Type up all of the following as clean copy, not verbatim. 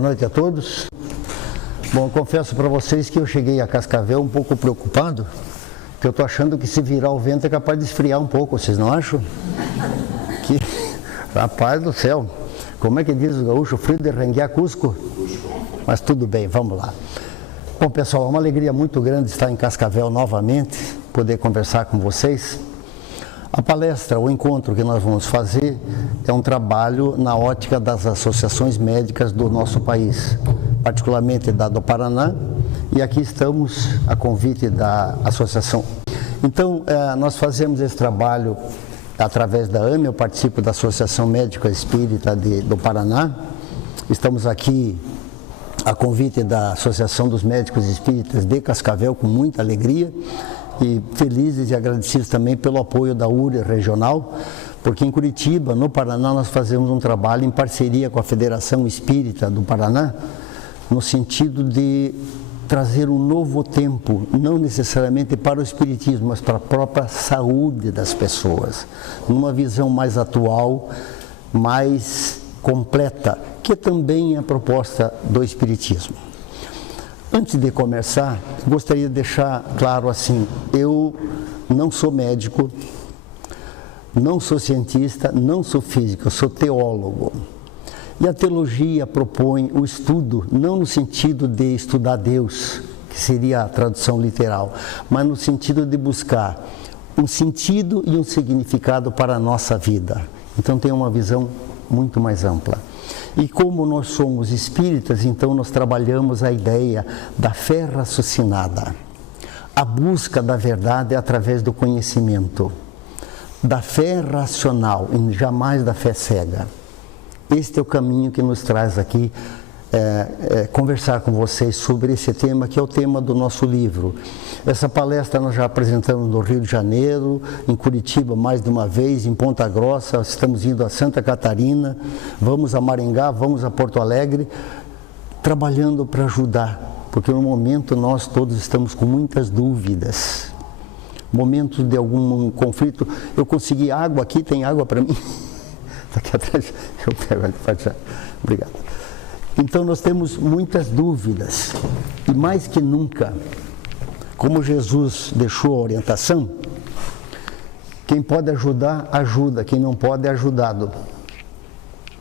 Boa noite a todos. Bom, eu confesso para vocês que eu cheguei a Cascavel um pouco preocupado, porque eu estou achando que se virar o vento é capaz de esfriar um pouco, vocês não acham? Que, rapaz do céu, como é que diz o gaúcho? Frio de renguear Cusco? Mas tudo bem, vamos lá. Bom, pessoal, é uma alegria muito grande estar em Cascavel novamente, poder conversar com vocês. A palestra, o encontro que nós vamos fazer é um trabalho na ótica das associações médicas do nosso país, particularmente da do Paraná, e aqui estamos a convite da associação. Então, nós fazemos esse trabalho através da AME, eu participo da Associação Médica Espírita do Paraná, estamos aqui a convite da Associação dos Médicos Espíritas de Cascavel, com muita alegria, e felizes e agradecidos também pelo apoio da URI regional, porque em Curitiba, no Paraná, nós fazemos um trabalho em parceria com a Federação Espírita do Paraná, no sentido de trazer um novo tempo, não necessariamente para o espiritismo, mas para a própria saúde das pessoas, numa visão mais atual, mais completa, que também é a proposta do espiritismo. Antes de começar, gostaria de deixar claro assim, eu não sou médico, não sou cientista, não sou físico, eu sou teólogo. E a teologia propõe o estudo, não no sentido de estudar Deus, que seria a tradução literal, mas no sentido de buscar um sentido e um significado para a nossa vida. Então tem uma visão muito mais ampla. E como nós somos espíritas, então nós trabalhamos a ideia da fé raciocinada, a busca da verdade através do conhecimento, da fé racional e jamais da fé cega. Este é o caminho que nos traz aqui conversar com vocês sobre esse tema, que é o tema do nosso livro. Essa palestra nós já apresentamos no Rio de Janeiro, em Curitiba mais de uma vez, em Ponta Grossa, estamos indo a Santa Catarina, vamos a Maringá, vamos a Porto Alegre, trabalhando para ajudar, porque no momento nós todos estamos com muitas dúvidas, momentos de algum conflito. Eu consegui água aqui, tem água para mim? Aqui atrás, eu pego ali para já. Obrigado. Então nós temos muitas dúvidas, e mais que nunca, como Jesus deixou a orientação, quem pode ajudar, ajuda, quem não pode é ajudado.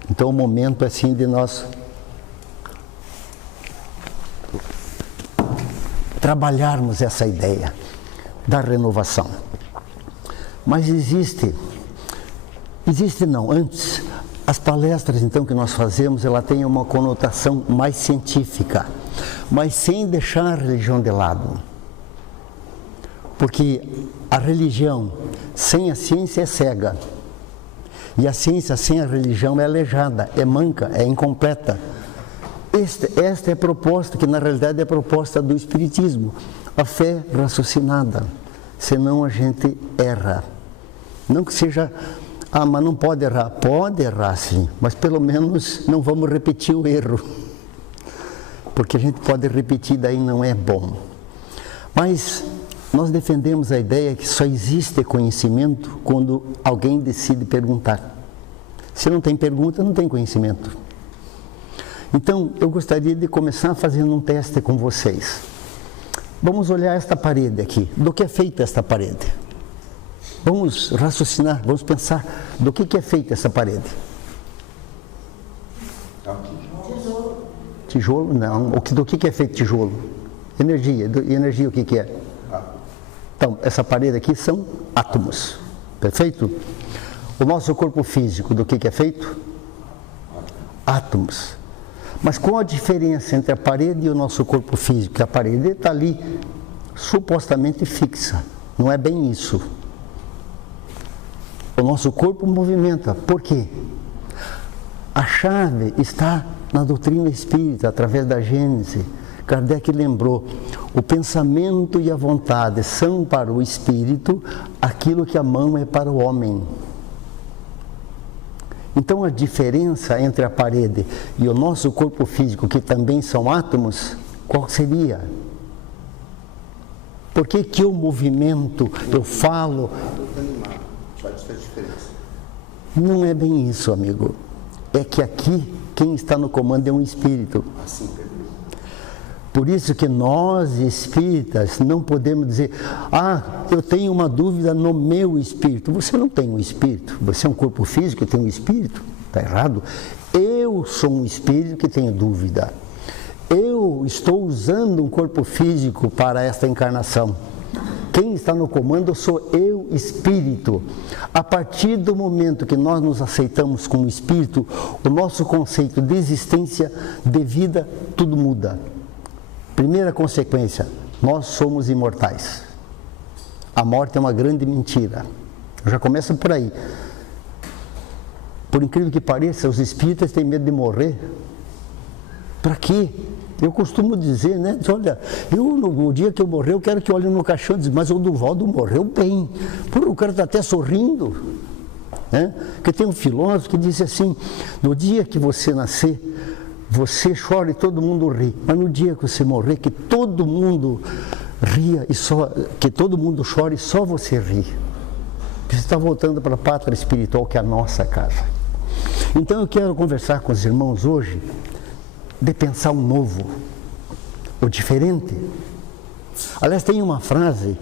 Então o momento é assim de nós trabalharmos essa ideia da renovação. Mas antes, as palestras então que nós fazemos, ela tem uma conotação mais científica, mas sem deixar a religião de lado. Porque a religião sem a ciência é cega, e a ciência sem a religião é aleijada, é manca, é incompleta. Esta é a proposta, que na realidade é a proposta do espiritismo, a fé raciocinada, senão a gente erra. Não que seja, mas não pode errar. Pode errar sim, mas pelo menos não vamos repetir o erro, porque a gente pode repetir, daí não é bom. Mas nós defendemos a ideia que só existe conhecimento quando alguém decide perguntar. Se não tem pergunta, não tem conhecimento. Então, eu gostaria de começar fazendo um teste com vocês. Vamos olhar esta parede aqui. Do que é feita esta parede? Vamos raciocinar, vamos pensar do que é feita essa parede. Tijolo. Tijolo? Não. Do que é feito tijolo? Energia. E energia o que é? Então, essa parede aqui são átomos. Perfeito? O nosso corpo físico, do que é feito? Átomos. Mas qual a diferença entre a parede e o nosso corpo físico? Que a parede está ali, supostamente fixa. Não é bem isso. O nosso corpo movimenta. Por quê? A chave está na doutrina espírita, através da Gênese. Kardec lembrou, o pensamento e a vontade são para o espírito aquilo que a mão é para o homem. Então a diferença entre a parede e o nosso corpo físico, que também são átomos, qual seria? Por que que eu movimento, eu falo? Não é bem isso, amigo. É que aqui quem está no comando é um espírito. Por isso que nós, espíritas, não podemos dizer, eu tenho uma dúvida no meu espírito. Você não tem um espírito, você é um corpo físico que tem um espírito, está errado. Eu sou um espírito que tenho dúvida. Eu estou usando um corpo físico para esta encarnação. Quem está no comando sou eu, espírito. A partir do momento que nós nos aceitamos como espírito, o nosso conceito de existência, de vida, tudo muda. Primeira consequência, nós somos imortais. A morte é uma grande mentira. Já começa por aí. Por incrível que pareça, os espíritas têm medo de morrer. Para quê? Eu costumo dizer, né? Olha, no dia que eu morrer, eu quero que olhem no caixão e dizem, mas o Duvaldo morreu bem. O cara está até sorrindo. Né? Porque tem um filósofo que disse assim, no dia que você nascer, você chora e todo mundo ri. Mas no dia que você morrer, que todo mundo ria e que todo mundo chore e só você ri. Porque você está voltando para a pátria espiritual, que é a nossa casa. Então eu quero conversar com os irmãos hoje de pensar um novo, o diferente. Aliás, tem uma frase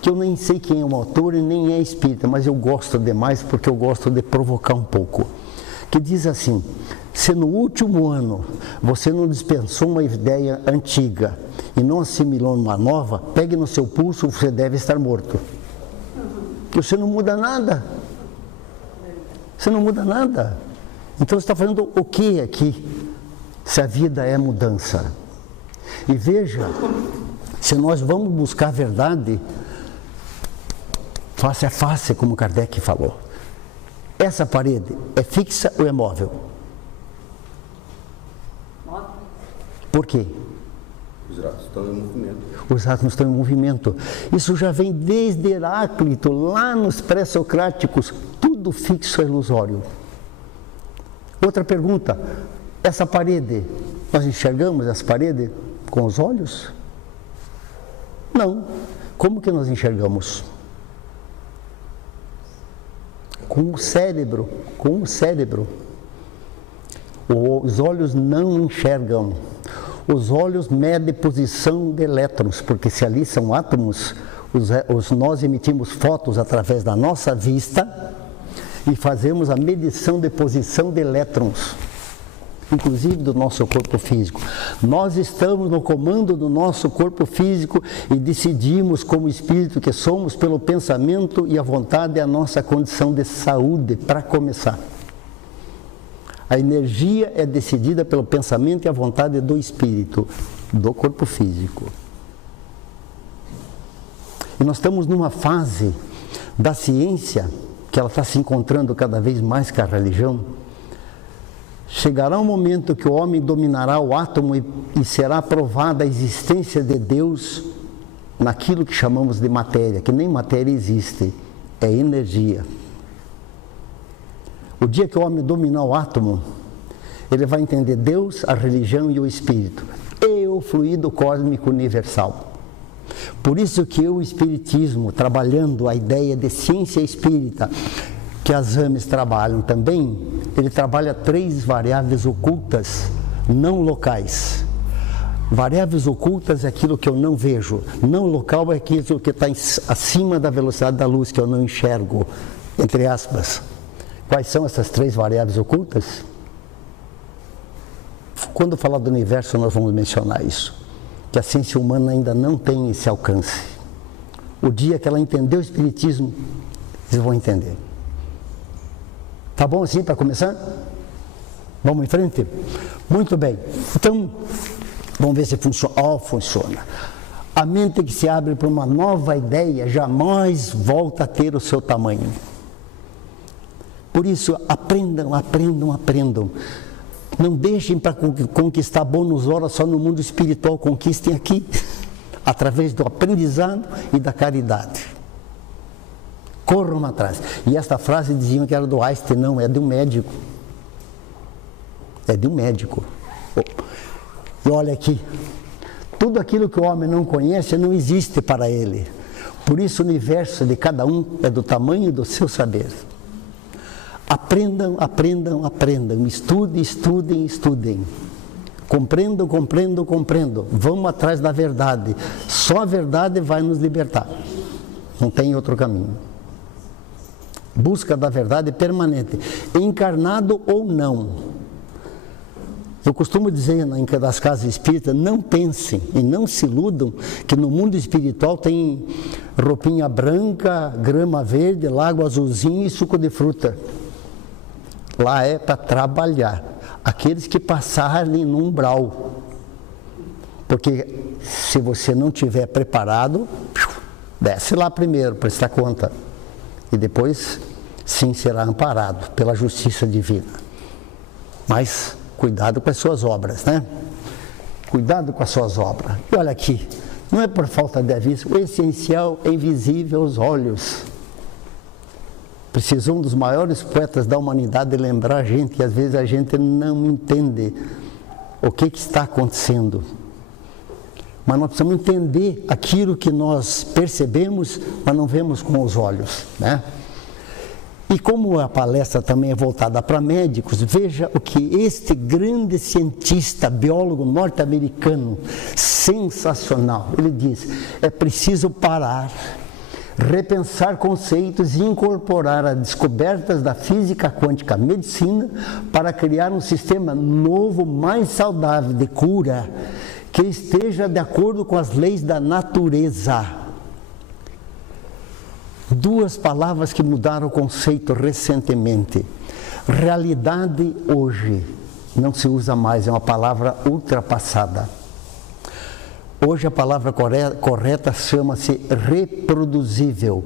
que eu nem sei quem é o autor e nem é espírita, mas eu gosto demais porque eu gosto de provocar um pouco. Que diz assim, se no último ano você não dispensou uma ideia antiga e não assimilou uma nova, pegue no seu pulso, você deve estar morto. Porque você não muda nada. Você não muda nada. Então você está fazendo o que aqui? Se a vida é mudança. E veja, se nós vamos buscar a verdade, face a face, como Kardec falou. Essa parede é fixa ou é móvel? Móvel. Por quê? Os átomos estão em movimento. Os átomos estão em movimento. Isso já vem desde Heráclito, lá nos pré-socráticos, tudo fixo é ilusório. Outra pergunta, essa parede, nós enxergamos essa parede com os olhos? Não. Como que nós enxergamos? Com o cérebro, com o cérebro. Os olhos não enxergam. Os olhos medem posição de elétrons, porque se ali são átomos, nós emitimos fotos através da nossa vista e fazemos a medição de posição de elétrons, inclusive do nosso corpo físico. Nós estamos no comando do nosso corpo físico e decidimos como espírito que somos pelo pensamento e a vontade é a nossa condição de saúde, para começar. A energia é decidida pelo pensamento e a vontade do espírito, do corpo físico. E nós estamos numa fase da ciência, que ela está se encontrando cada vez mais com a religião. Chegará um momento que o homem dominará o átomo e será provada a existência de Deus naquilo que chamamos de matéria, que nem matéria existe, é energia. O dia que o homem dominar o átomo, ele vai entender Deus, a religião e o espírito, e o fluido cósmico universal. Por isso que o espiritismo, trabalhando a ideia de ciência espírita, que as AMES trabalham também, ele trabalha 3 variáveis ocultas, não locais. Variáveis ocultas é aquilo que eu não vejo, não local é aquilo que está acima da velocidade da luz, que eu não enxergo, entre aspas. Quais são essas 3 variáveis ocultas? Quando falar do universo, nós vamos mencionar isso, que a ciência humana ainda não tem esse alcance. O dia que ela entender o espiritismo, vocês vão entender. Tá bom assim para começar? Vamos em frente? Muito bem. Então, vamos ver se funciona. Funciona. A mente que se abre para uma nova ideia jamais volta a ter o seu tamanho. Por isso, aprendam, aprendam, aprendam. Não deixem para conquistar bônus horas só no mundo espiritual, conquistem aqui, através do aprendizado e da caridade. Corram atrás. E esta frase diziam que era do Einstein, não, é de um médico. É de um médico. E olha aqui, tudo aquilo que o homem não conhece não existe para ele. Por isso o universo de cada um é do tamanho do seu saber. Aprendam, aprendam, aprendam. Estudem, estudem, estudem. Compreendam, compreendam, compreendam. Vamos atrás da verdade. Só a verdade vai nos libertar. Não tem outro caminho. Busca da verdade permanente, encarnado ou não. Eu costumo dizer das casas espíritas, não pensem e não se iludam que no mundo espiritual tem roupinha branca, grama verde, lago azulzinho e suco de fruta. Lá é para trabalhar. Aqueles que passarem no umbral. Porque se você não estiver preparado, desce lá primeiro, prestar conta. E depois, sim, será amparado pela justiça divina. Mas cuidado com as suas obras, né? Cuidado com as suas obras. E olha aqui, não é por falta de aviso, o essencial é invisível aos olhos. Precisa um dos maiores poetas da humanidade lembrar a gente que às vezes a gente não entende o que está acontecendo. Mas nós precisamos entender aquilo que nós percebemos, mas não vemos com os olhos, né? E como a palestra também é voltada para médicos, veja o que este grande cientista, biólogo norte-americano, sensacional, ele diz: é preciso parar, repensar conceitos e incorporar as descobertas da física quântica à medicina para criar um sistema novo, mais saudável de cura, que esteja de acordo com as leis da natureza. Duas palavras que mudaram o conceito recentemente. Realidade hoje não se usa mais, é uma palavra ultrapassada. Hoje a palavra correta chama-se reproduzível.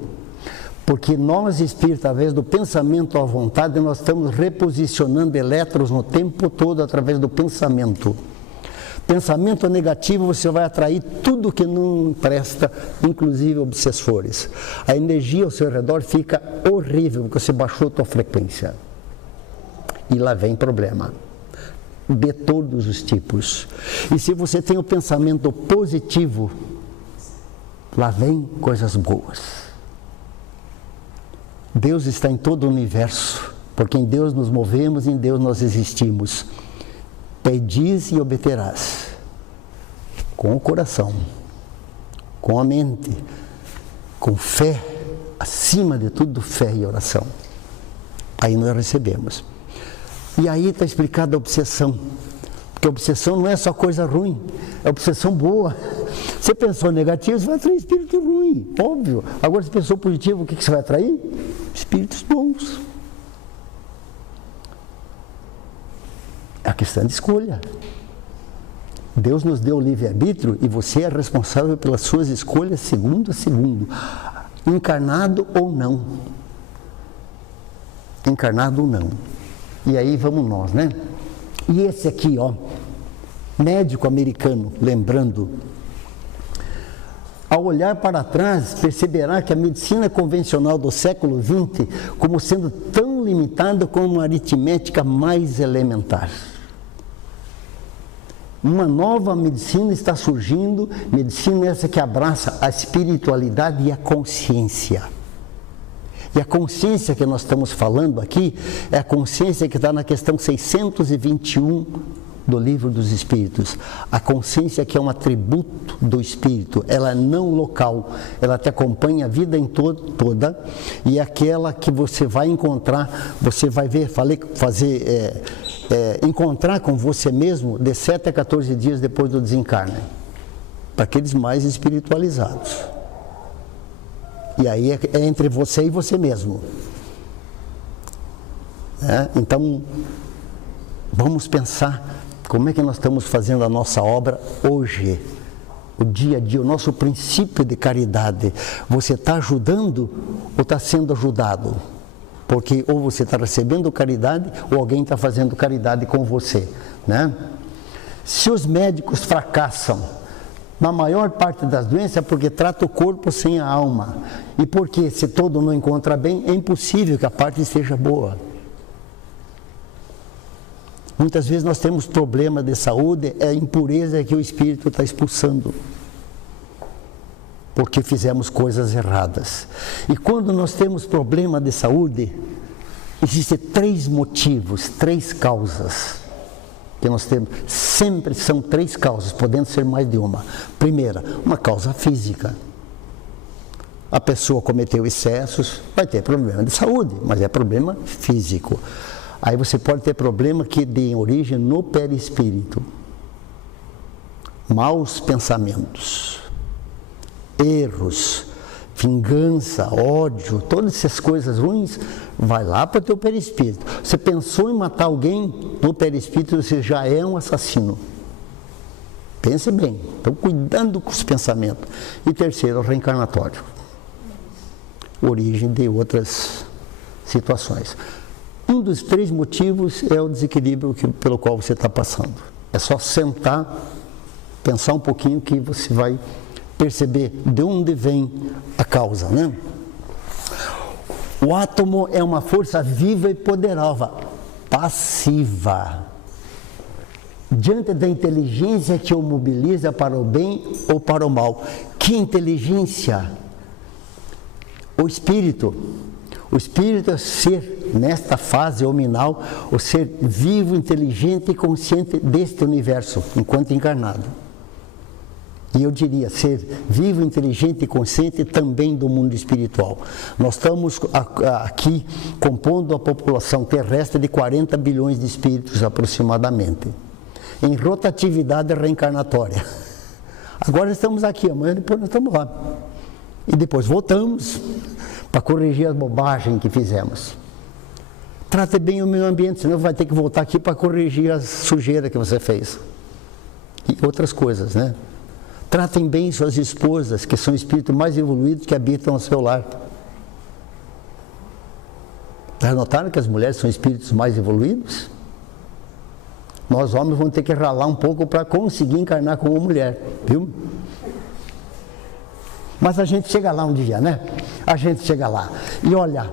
Porque nós, espíritos, através do pensamento à vontade, nós estamos reposicionando elétrons no tempo todo através do pensamento. Pensamento negativo, você vai atrair tudo que não presta, inclusive obsessores. A energia ao seu redor fica horrível, porque você baixou a tua frequência. E lá vem problema. De todos os tipos. E se você tem o pensamento positivo, lá vem coisas boas. Deus está em todo o universo, porque em Deus nos movemos, em Deus nós existimos. Pedis e obterás, com o coração, com a mente, com fé, acima de tudo fé e oração. Aí nós recebemos. E aí está explicada a obsessão, porque a obsessão não é só coisa ruim, é obsessão boa. Você pensou negativo, você vai atrair espírito ruim, óbvio. Agora se pensou positivo, o que você vai atrair? Espíritos bons. É a questão de escolha. Deus nos deu o livre-arbítrio e você é responsável pelas suas escolhas segundo a segundo. Encarnado ou não. Encarnado ou não. E aí vamos nós, né? E esse aqui, ó, médico americano, lembrando, ao olhar para trás, perceberá que a medicina convencional do século XX, como sendo tão limitada como a aritmética mais elementar. Uma nova medicina está surgindo, medicina essa que abraça a espiritualidade e a consciência. E a consciência que nós estamos falando aqui é a consciência que está na questão 621 do Livro dos Espíritos. A consciência que é um atributo do Espírito, ela é não local, ela te acompanha a vida em toda, e é aquela que você vai encontrar, você vai ver, encontrar com você mesmo de 7 a 14 dias depois do desencarne, para aqueles mais espiritualizados. E aí é entre você e você mesmo. Então, vamos pensar como é que nós estamos fazendo a nossa obra hoje, o dia a dia, o nosso princípio de caridade. Você está ajudando ou está sendo ajudado? Porque ou você está recebendo caridade ou alguém está fazendo caridade com você, né? Se os médicos fracassam na maior parte das doenças é porque trata o corpo sem a alma. E porque se todo não encontra bem, é impossível que a parte esteja boa. Muitas vezes nós temos problema de saúde, é a impureza que o espírito está expulsando. Porque fizemos coisas erradas. E quando nós temos problema de saúde, Existem 3 motivos, 3 causas que nós temos. Sempre são 3 causas, podendo ser mais de uma. Primeira, uma causa física. A pessoa cometeu excessos, vai ter problema de saúde, mas é problema físico. Aí você pode ter problema que dê origem no perispírito. Maus pensamentos, erros, vingança, ódio, todas essas coisas ruins, vai lá para o teu perispírito. Você pensou em matar alguém, no perispírito você já é um assassino. Pense bem, então cuidando com os pensamentos. E terceiro, o reencarnatório. Origem de outras situações. Um dos 3 motivos é o desequilíbrio pelo qual você está passando. É só sentar, pensar um pouquinho que você vai perceber de onde vem a causa, né? O átomo é uma força viva e poderosa, passiva. Diante da inteligência que o mobiliza para o bem ou para o mal. Que inteligência? O espírito. O espírito é o ser, nesta fase hominal, o ser vivo, inteligente e consciente deste universo, enquanto encarnado. E eu diria, ser vivo, inteligente e consciente também do mundo espiritual. Nós estamos aqui compondo a população terrestre de 40 bilhões de espíritos aproximadamente, em rotatividade reencarnatória. Agora estamos aqui, amanhã depois nós estamos lá. E depois voltamos para corrigir as bobagens que fizemos. Trate bem o meio ambiente, senão vai ter que voltar aqui para corrigir a sujeira que você fez. E outras coisas, né? Tratem bem suas esposas, que são espíritos mais evoluídos que habitam o seu lar. Já notaram que as mulheres são espíritos mais evoluídos? Nós homens vamos ter que ralar um pouco para conseguir encarnar como mulher, viu? Mas a gente chega lá um dia, né? A gente chega lá. E olha,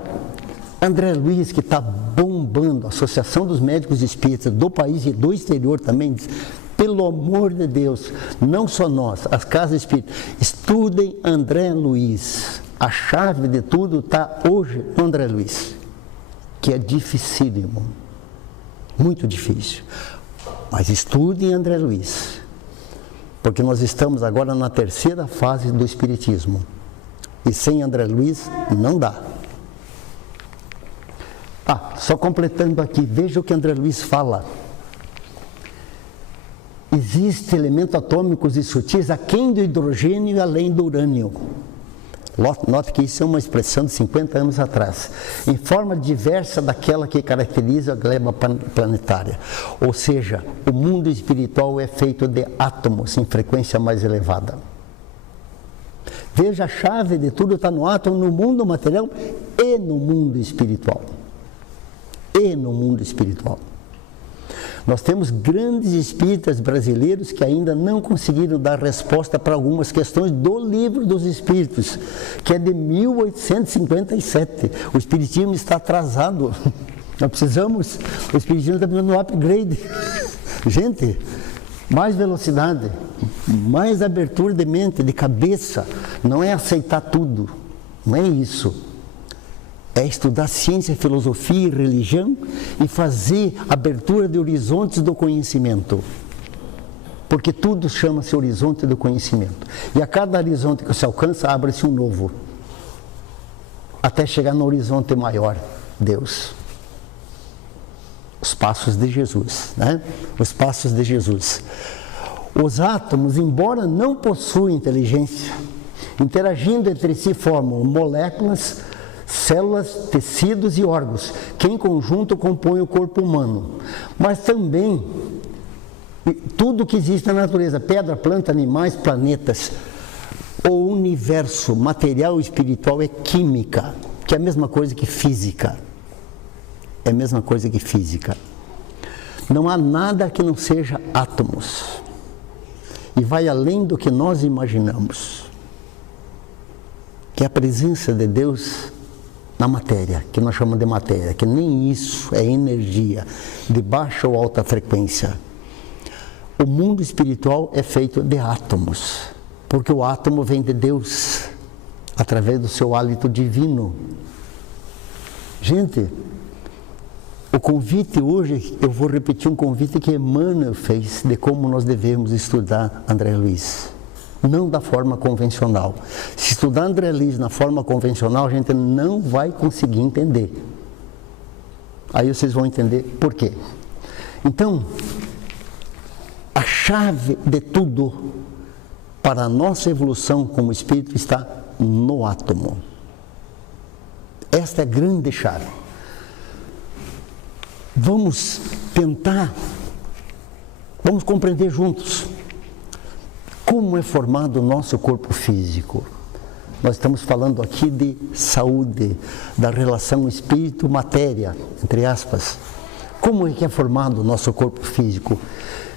André Luiz, que está bombando, a Associação dos Médicos Espíritas do país e do exterior também, diz, pelo amor de Deus, não só nós, as casas espíritas, estudem André Luiz. A chave de tudo está hoje no André Luiz, que é dificílimo, muito difícil. Mas estudem André Luiz, porque nós estamos agora na 3ª fase do Espiritismo. E sem André Luiz não dá. Só completando aqui, veja o que André Luiz fala. Existem elementos atômicos e sutis aquém do hidrogênio e além do urânio. Note que isso é uma expressão de 50 anos atrás, em forma diversa daquela que caracteriza a gleba planetária. Ou seja, o mundo espiritual é feito de átomos em frequência mais elevada. Veja, a chave de tudo está no átomo, no mundo material e no mundo espiritual. E no mundo espiritual. Nós temos grandes espíritas brasileiros que ainda não conseguiram dar resposta para algumas questões do Livro dos Espíritos, que é de 1857. O Espiritismo está atrasado. Nós precisamos, o Espiritismo está precisando de um upgrade. Gente, mais velocidade, mais abertura de mente, de cabeça. Não é aceitar tudo, não é isso. É estudar ciência, filosofia e religião e fazer abertura de horizontes do conhecimento. Porque tudo chama-se horizonte do conhecimento. E a cada horizonte que se alcança, abre-se um novo. Até chegar no horizonte maior, Deus. Os passos de Jesus, né? Os passos de Jesus. Os átomos, embora não possuam inteligência, interagindo entre si formam moléculas, células, tecidos e órgãos, que em conjunto compõem o corpo humano. Mas também, tudo que existe na natureza, pedra, planta, animais, planetas, o universo material e espiritual é química, que é a mesma coisa que física. É a mesma coisa que física. Não há nada que não seja átomos. E vai além do que nós imaginamos. Que é a presença de Deus na matéria, que nós chamamos de matéria, que nem isso é energia, de baixa ou alta frequência. O mundo espiritual é feito de átomos, porque o átomo vem de Deus, através do seu hálito divino. Gente, O convite hoje, eu vou repetir um convite que Emmanuel fez de como nós devemos estudar André Luiz. Não da forma convencional. Se estudar André Luiz na forma convencional, a gente não vai conseguir entender. Aí vocês vão entender por quê. Então, a chave de tudo para a nossa evolução como espírito está no átomo. Esta é a grande chave. Vamos tentar, vamos compreender juntos como é formado o nosso corpo físico. Nós estamos falando aqui de saúde, da relação espírito-matéria, entre aspas. Como é que é formado o nosso corpo físico?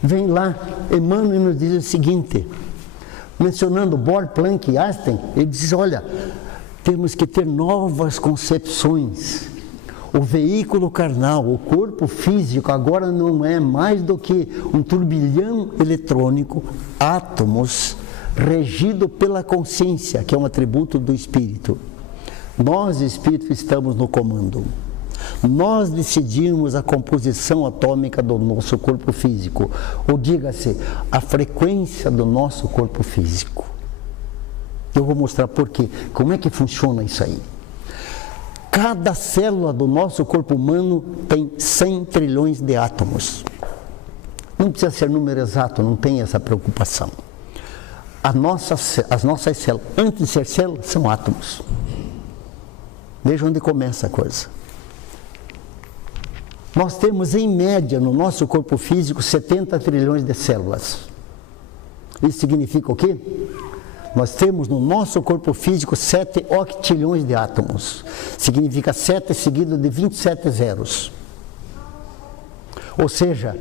Vem lá, Emmanuel nos diz o seguinte, mencionando Bohr, Planck e Einstein, ele diz, olha, temos que ter novas concepções. O veículo carnal, o corpo físico, agora não é mais do que um turbilhão eletrônico, átomos, regido pela consciência, que é um atributo do espírito. Nós, espíritos, estamos no comando. Nós decidimos a composição atômica do nosso corpo físico, ou diga-se, a frequência do nosso corpo físico. Eu vou mostrar por quê, como é que funciona isso aí. Cada célula do nosso corpo humano tem 100 trilhões de átomos. Não precisa ser número exato, não tem essa preocupação. As nossas células, antes de ser células, são átomos. Veja onde começa a coisa. Nós temos, em média, no nosso corpo físico, 70 trilhões de células. Isso significa o quê? Nós temos no nosso corpo físico 7 octilhões de átomos. Significa 7 seguido de 27 zeros. Ou seja,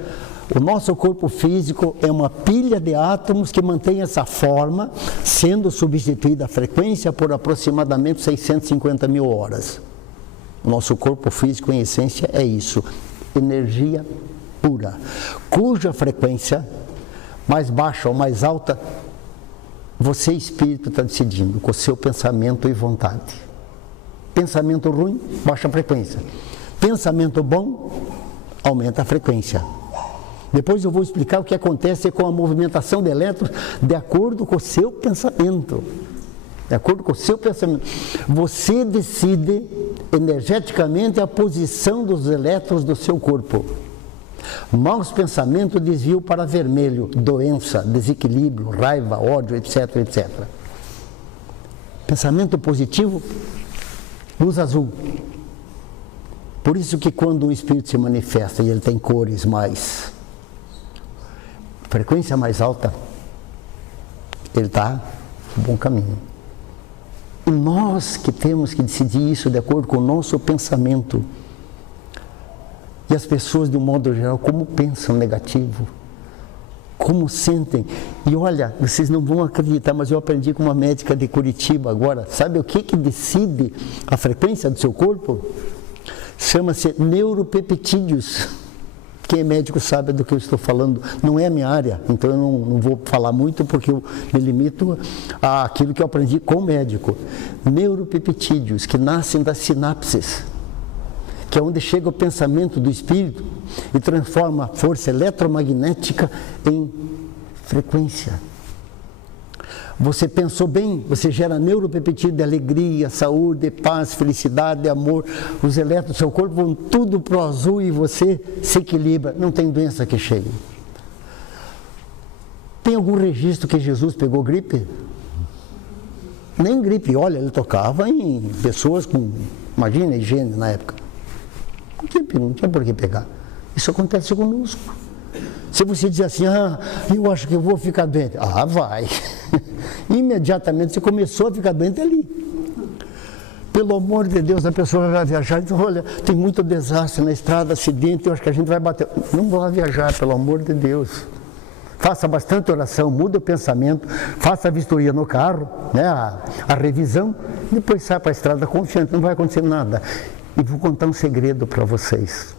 o nosso corpo físico é uma pilha de átomos que mantém essa forma, sendo substituída a frequência por aproximadamente 650 mil horas. O nosso corpo físico, em essência, é isso. Energia pura, cuja frequência, mais baixa ou mais alta, você, espírito, está decidindo com o seu pensamento e vontade. Pensamento ruim, baixa a frequência. Pensamento bom, aumenta a frequência. Depois eu vou explicar o que acontece com a movimentação de elétrons de acordo com o seu pensamento. De acordo com o seu pensamento. Você decide energeticamente a posição dos elétrons do seu corpo. Maus pensamentos, desvio para vermelho, doença, desequilíbrio, raiva, ódio, etc, etc. Pensamento positivo, luz azul. Por isso que quando um espírito se manifesta e ele tem cores mais, frequência mais alta, ele está no bom caminho. E nós que temos que decidir isso de acordo com o nosso pensamento. E as pessoas, de um modo geral, como pensam negativo, como sentem. E olha, vocês não vão acreditar, mas eu aprendi com uma médica de Curitiba agora. Sabe o que decide a frequência do seu corpo? Chama-se neuropeptídeos. Quem é médico sabe do que eu estou falando. Não é a minha área, então eu não vou falar muito porque eu me limito àquilo que eu aprendi com o médico. Neuropeptídeos, que nascem das sinapses, que é onde chega o pensamento do espírito e transforma a força eletromagnética em frequência. Você pensou bem, você gera neuropeptídeo de alegria, saúde, paz, felicidade, amor. Os elétrons do seu corpo vão tudo para o azul e você se equilibra. Não tem doença que chegue. Tem algum registro que Jesus pegou gripe? Nem gripe. Olha, ele tocava em pessoas com, imagina, higiene na época. Não tinha por que pegar. Isso acontece conosco. Se você diz assim, eu acho que eu vou ficar doente. Vai. Imediatamente você começou a ficar doente ali. Pelo amor de Deus, a pessoa vai viajar e diz, olha, tem muito desastre na estrada, acidente, eu acho que a gente vai bater. Não vá viajar, pelo amor de Deus. Faça bastante oração, muda o pensamento, faça a vistoria no carro, né, a revisão, depois sai para a estrada confiante, não vai acontecer nada. E vou contar um segredo para vocês.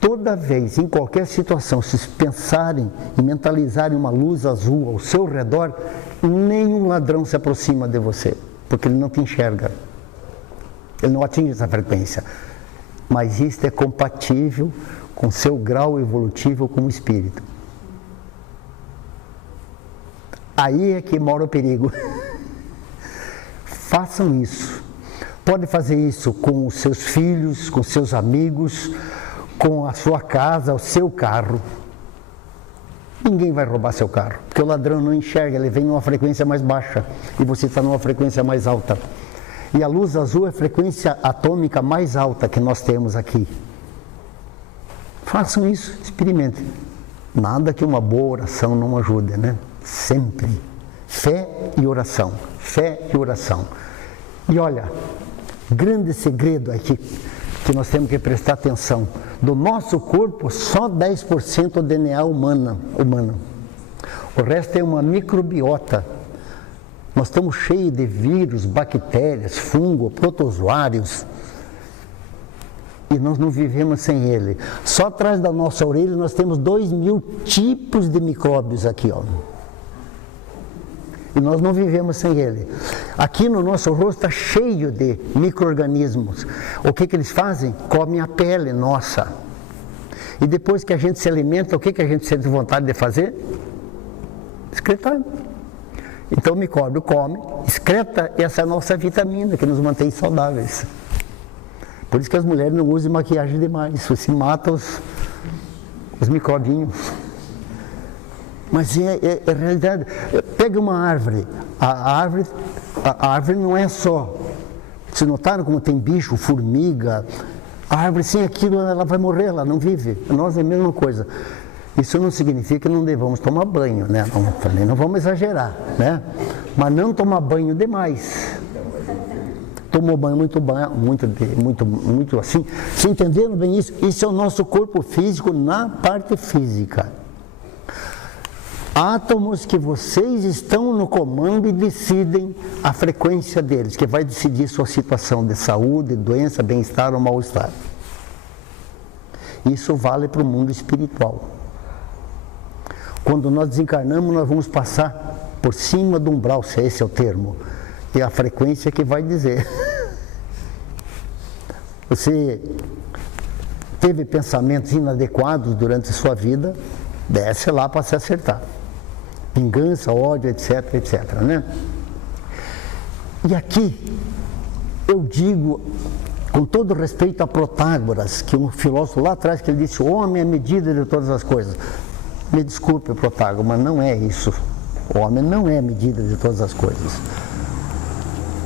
Toda vez, em qualquer situação, se pensarem e mentalizarem uma luz azul ao seu redor, nenhum ladrão se aproxima de você, porque ele não te enxerga. Ele não atinge essa frequência. mas isto é compatível com seu grau evolutivo como espírito. Aí é que mora o perigo. Façam isso. Pode fazer isso com os seus filhos, com seus amigos, com a sua casa, o seu carro. Ninguém vai roubar seu carro, porque o ladrão não enxerga, ele vem numa frequência mais baixa e você está numa frequência mais alta. E a luz azul é a frequência atômica mais alta que nós temos aqui. Façam isso, experimentem. Nada que uma boa oração não ajude, né? Sempre. Fé e oração. Fé e oração. E olha, grande segredo aqui que nós temos que prestar atenção. Do nosso corpo, só 10% é DNA humano. O resto é uma microbiota. Nós estamos cheios de vírus, bactérias, fungo, protozoários. E nós não vivemos sem ele. Só atrás da nossa orelha nós temos 2.000 tipos de micróbios aqui, ó. E nós não vivemos sem ele. Aqui no nosso rosto está cheio de micro-organismos. O que eles fazem? Comem a pele nossa. E depois que a gente se alimenta, o que a gente sente vontade de fazer? Excretar. Então o micróbio come, excreta essa nossa vitamina que nos mantém saudáveis. Por isso que as mulheres não usam maquiagem demais, você mata os microbinhos. Mas é realidade. Pega uma árvore. A árvore não é só. Vocês notaram como tem bicho, formiga? A árvore sem aquilo ela vai morrer, ela não vive. Nós é a mesma coisa. Isso não significa que não devamos tomar banho, né? Também não vamos exagerar, né? Mas não tomar banho demais. Tomou banho muito assim. Vocês entenderam bem isso? Isso é o nosso corpo físico na parte física. Átomos que vocês estão no comando e decidem a frequência deles, que vai decidir sua situação de saúde, doença, bem-estar ou mal-estar. Isso vale para o mundo espiritual. Quando nós desencarnamos, nós vamos passar por cima do umbral, se esse é o termo. E a frequência que vai dizer. Você teve pensamentos inadequados durante a sua vida, desce lá para se acertar. Vingança, ódio, etc, etc, né? E aqui, eu digo, com todo respeito a Protágoras, que um filósofo lá atrás, que ele disse, o homem é a medida de todas as coisas. Me desculpe, Protágoras, mas não é isso. O homem não é a medida de todas as coisas.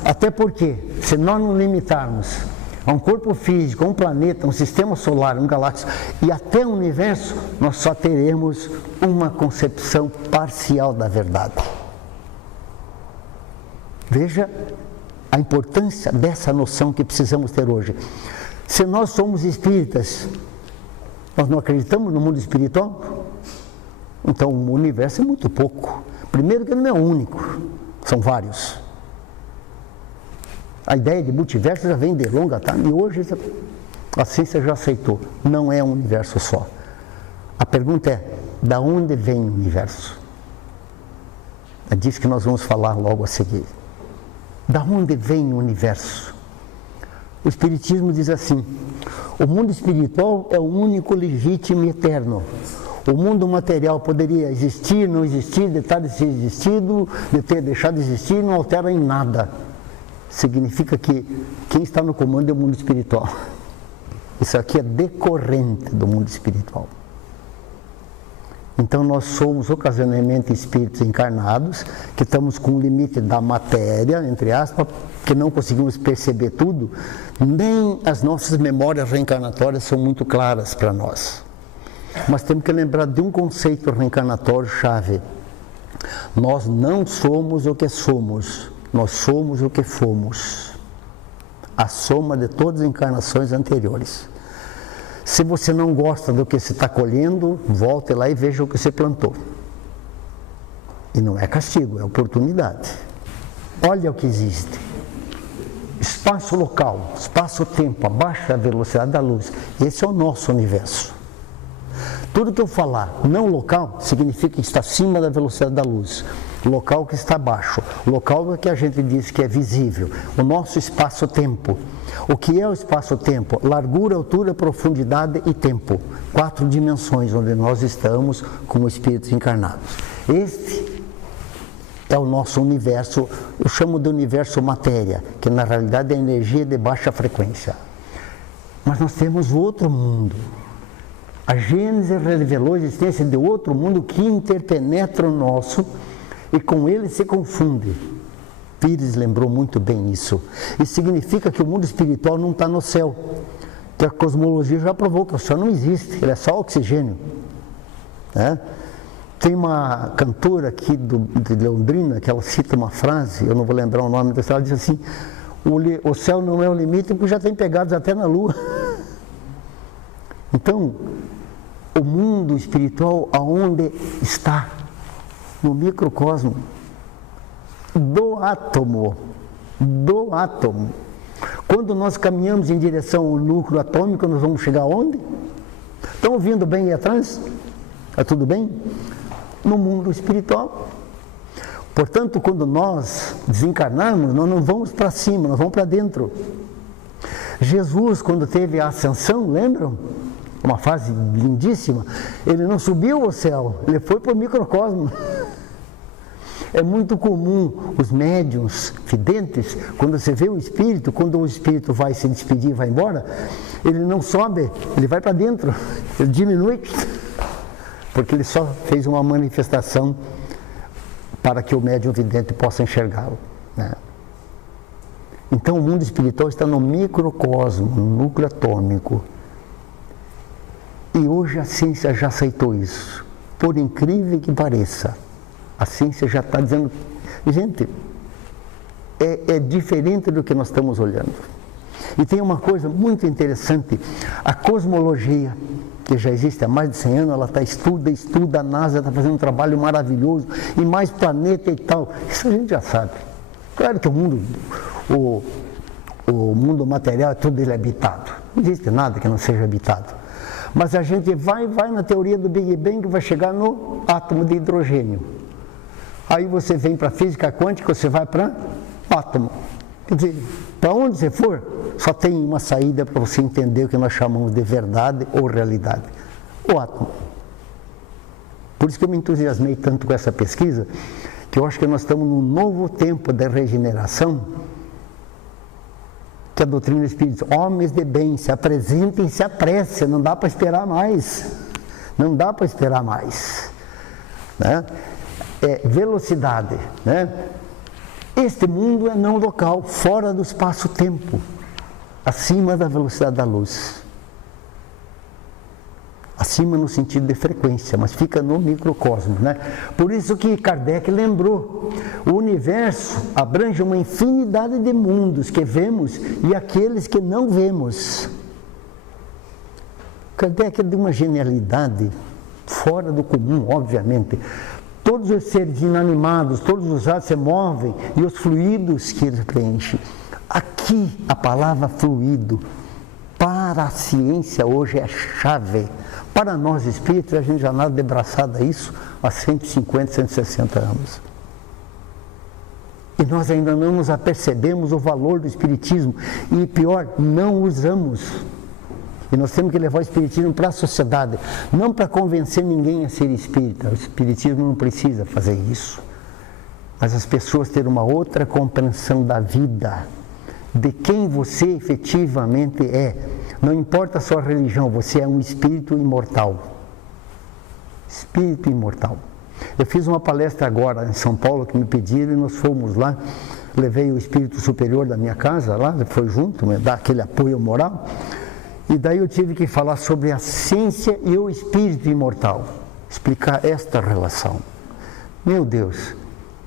Até porque, se nós não limitarmos a um corpo físico, a um planeta, um sistema solar, um galáxia e até o universo, nós só teremos uma concepção parcial da verdade. Veja a importância dessa noção que precisamos ter hoje. Se nós somos espíritas, nós não acreditamos no mundo espiritual? Então o universo é muito pouco. Primeiro que ele não é único, são vários. A ideia de multiverso já vem de longa data e hoje a ciência já aceitou. Não é um universo só. A pergunta é, da onde vem o universo? É disso que nós vamos falar logo a seguir. Da onde vem o universo? O Espiritismo diz assim, o mundo espiritual é o único legítimo e eterno. O mundo material poderia existir, não existir, de ter existido, de ter deixado de existir, não altera em nada. Significa que quem está no comando é o mundo espiritual. Isso aqui é decorrente do mundo espiritual. Então nós somos ocasionalmente espíritos encarnados, que estamos com o limite da matéria, entre aspas, que não conseguimos perceber tudo, nem as nossas memórias reencarnatórias são muito claras para nós. Mas temos que lembrar de um conceito reencarnatório chave. Nós não somos o que somos. Nós somos o que fomos, a soma de todas as encarnações anteriores. Se você não gosta do que você está colhendo, volte lá e veja o que você plantou. E não é castigo, é oportunidade. Olha o que existe. Espaço local, espaço-tempo, abaixo da velocidade da luz. Esse é o nosso universo. Tudo que eu falar não local, significa que está acima da velocidade da luz. local que está baixo, local que a gente diz que é visível, o nosso espaço-tempo. O que é o espaço-tempo? Largura, altura, profundidade e tempo. 4 dimensões onde nós estamos como espíritos encarnados. Este é o nosso universo, eu chamo de universo matéria, que na realidade é energia de baixa frequência. Mas nós temos outro mundo. A Gênese revelou a existência de outro mundo que interpenetra o nosso e com ele se confunde. Pires lembrou muito bem isso. Isso significa que o mundo espiritual não está no céu. Que a cosmologia já provou que o céu não existe, ele é só oxigênio. Né? Tem uma cantora aqui de Londrina que ela cita uma frase, eu não vou lembrar o nome dessa, ela diz assim: o céu não é o limite porque já tem pegados até na lua. Então, o mundo espiritual aonde está? No microcosmo do átomo. Do átomo. Quando nós caminhamos em direção ao núcleo atômico, nós vamos chegar aonde? Estão ouvindo bem aí atrás? Está tudo bem? No mundo espiritual. Portanto, quando nós desencarnarmos, nós não vamos para cima, nós vamos para dentro. Jesus, quando teve a ascensão, lembram? Uma fase lindíssima, ele não subiu ao céu, ele foi para o microcosmo. É muito comum os médiuns videntes, quando você vê o espírito, quando o espírito vai se despedir e vai embora, ele não sobe, ele vai para dentro, ele diminui, porque ele só fez uma manifestação para que o médium vidente possa enxergá-lo. Né? Então o mundo espiritual está no microcosmo, no núcleo atômico. E hoje a ciência já aceitou isso. Por incrível que pareça, a ciência já está dizendo, gente, é diferente do que nós estamos olhando. E tem uma coisa muito interessante, a cosmologia, que já existe há mais de 100 anos, ela estuda, a NASA está fazendo um trabalho maravilhoso, e mais planeta e tal, isso a gente já sabe. Claro que o mundo material, tudo ele é habitado, não existe nada que não seja habitado. Mas a gente vai na teoria do Big Bang, vai chegar no átomo de hidrogênio. Aí você vem para a física quântica, você vai para átomo. Quer dizer, para onde você for, só tem uma saída para você entender o que nós chamamos de verdade ou realidade: o átomo. Por isso que eu me entusiasmei tanto com essa pesquisa, que eu acho que nós estamos num novo tempo de regeneração, que a doutrina espírita diz: homens de bem, se apresentem, se apressem, não dá para esperar mais. Não dá para esperar mais. Né? Velocidade. Né? Este mundo é não local, fora do espaço-tempo, acima da velocidade da luz. Acima no sentido de frequência, mas fica no microcosmo, né? Por isso que Kardec lembrou, o universo abrange uma infinidade de mundos que vemos e aqueles que não vemos. Kardec é de uma genialidade fora do comum, obviamente. Todos os seres inanimados, todos os atos se movem e os fluidos que eles preenchem. Aqui a palavra fluido para a ciência hoje é chave. Para nós espíritos, a gente já nada de braçada a isso há 150, 160 anos. E nós ainda não nos apercebemos o valor do espiritismo. E pior, não usamos. E nós temos que levar o espiritismo para a sociedade, não para convencer ninguém a ser espírita. O espiritismo não precisa fazer isso. Mas as pessoas terem uma outra compreensão da vida, de quem você efetivamente é. Não importa a sua religião, você é um espírito imortal. Espírito imortal. Eu fiz uma palestra agora em São Paulo que me pediram e nós fomos lá. Levei o espírito superior da minha casa lá, foi junto, dar aquele apoio moral. E daí eu tive que falar sobre a ciência e o espírito imortal. Explicar esta relação. Meu Deus,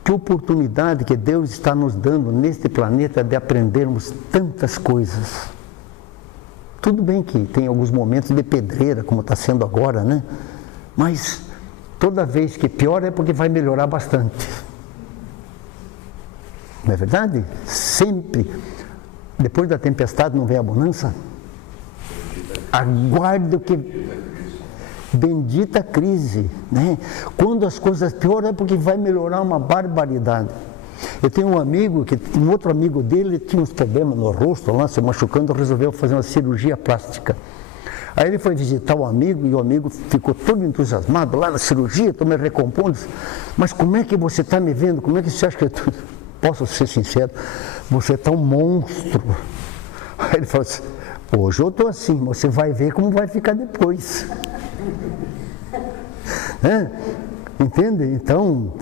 que oportunidade que Deus está nos dando neste planeta de aprendermos tantas coisas. Tudo bem que tem alguns momentos de pedreira, como está sendo agora, né? Mas toda vez que piora é porque vai melhorar bastante. Não é verdade? Sempre. Depois da tempestade não vem a bonança? Aguarde o que... Bendita crise, né? Quando as coisas pioram é porque vai melhorar uma barbaridade. Eu tenho um outro amigo dele tinha uns problemas no rosto, lá se machucando, resolveu fazer uma cirurgia plástica. Aí ele foi visitar o amigo e o amigo ficou todo entusiasmado lá na cirurgia, estou me recompondo. Mas como é que você está me vendo? Como é que você acha que eu tô... Posso ser sincero? Você está um monstro. Aí ele falou assim, hoje eu estou assim, você vai ver como vai ficar depois. Entende? Então,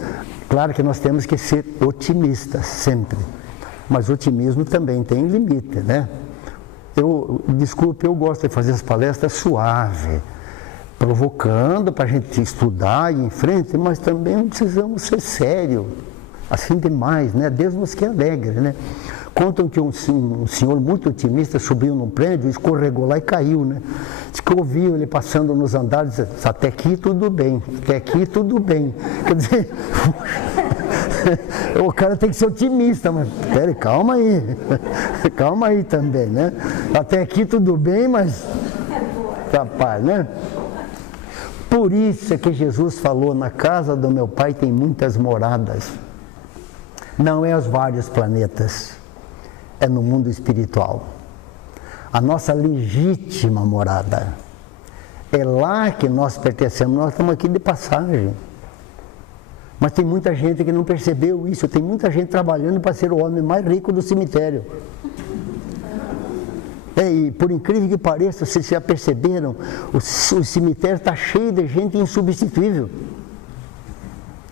claro que nós temos que ser otimistas sempre, mas o otimismo também tem limite, né? Eu gosto de fazer as palestras suave, provocando para a gente estudar e ir em frente, mas também não precisamos ser sérios, assim demais, né? Deus nos quer alegre, né? Contam que um senhor muito otimista subiu num prédio, escorregou lá e caiu, né? Diz que ouviu ele passando nos andares, até aqui tudo bem, até aqui tudo bem. Quer dizer, o cara tem que ser otimista, mas peraí, calma aí também, né? Até aqui tudo bem, mas rapaz, né? Por isso é que Jesus falou, na casa do meu pai tem muitas moradas. Não é os vários planetas, é no mundo espiritual. A nossa legítima morada. É lá que nós pertencemos, nós estamos aqui de passagem. Mas tem muita gente que não percebeu isso, tem muita gente trabalhando para ser o homem mais rico do cemitério. E por incrível que pareça, vocês já perceberam, o cemitério está cheio de gente insubstituível.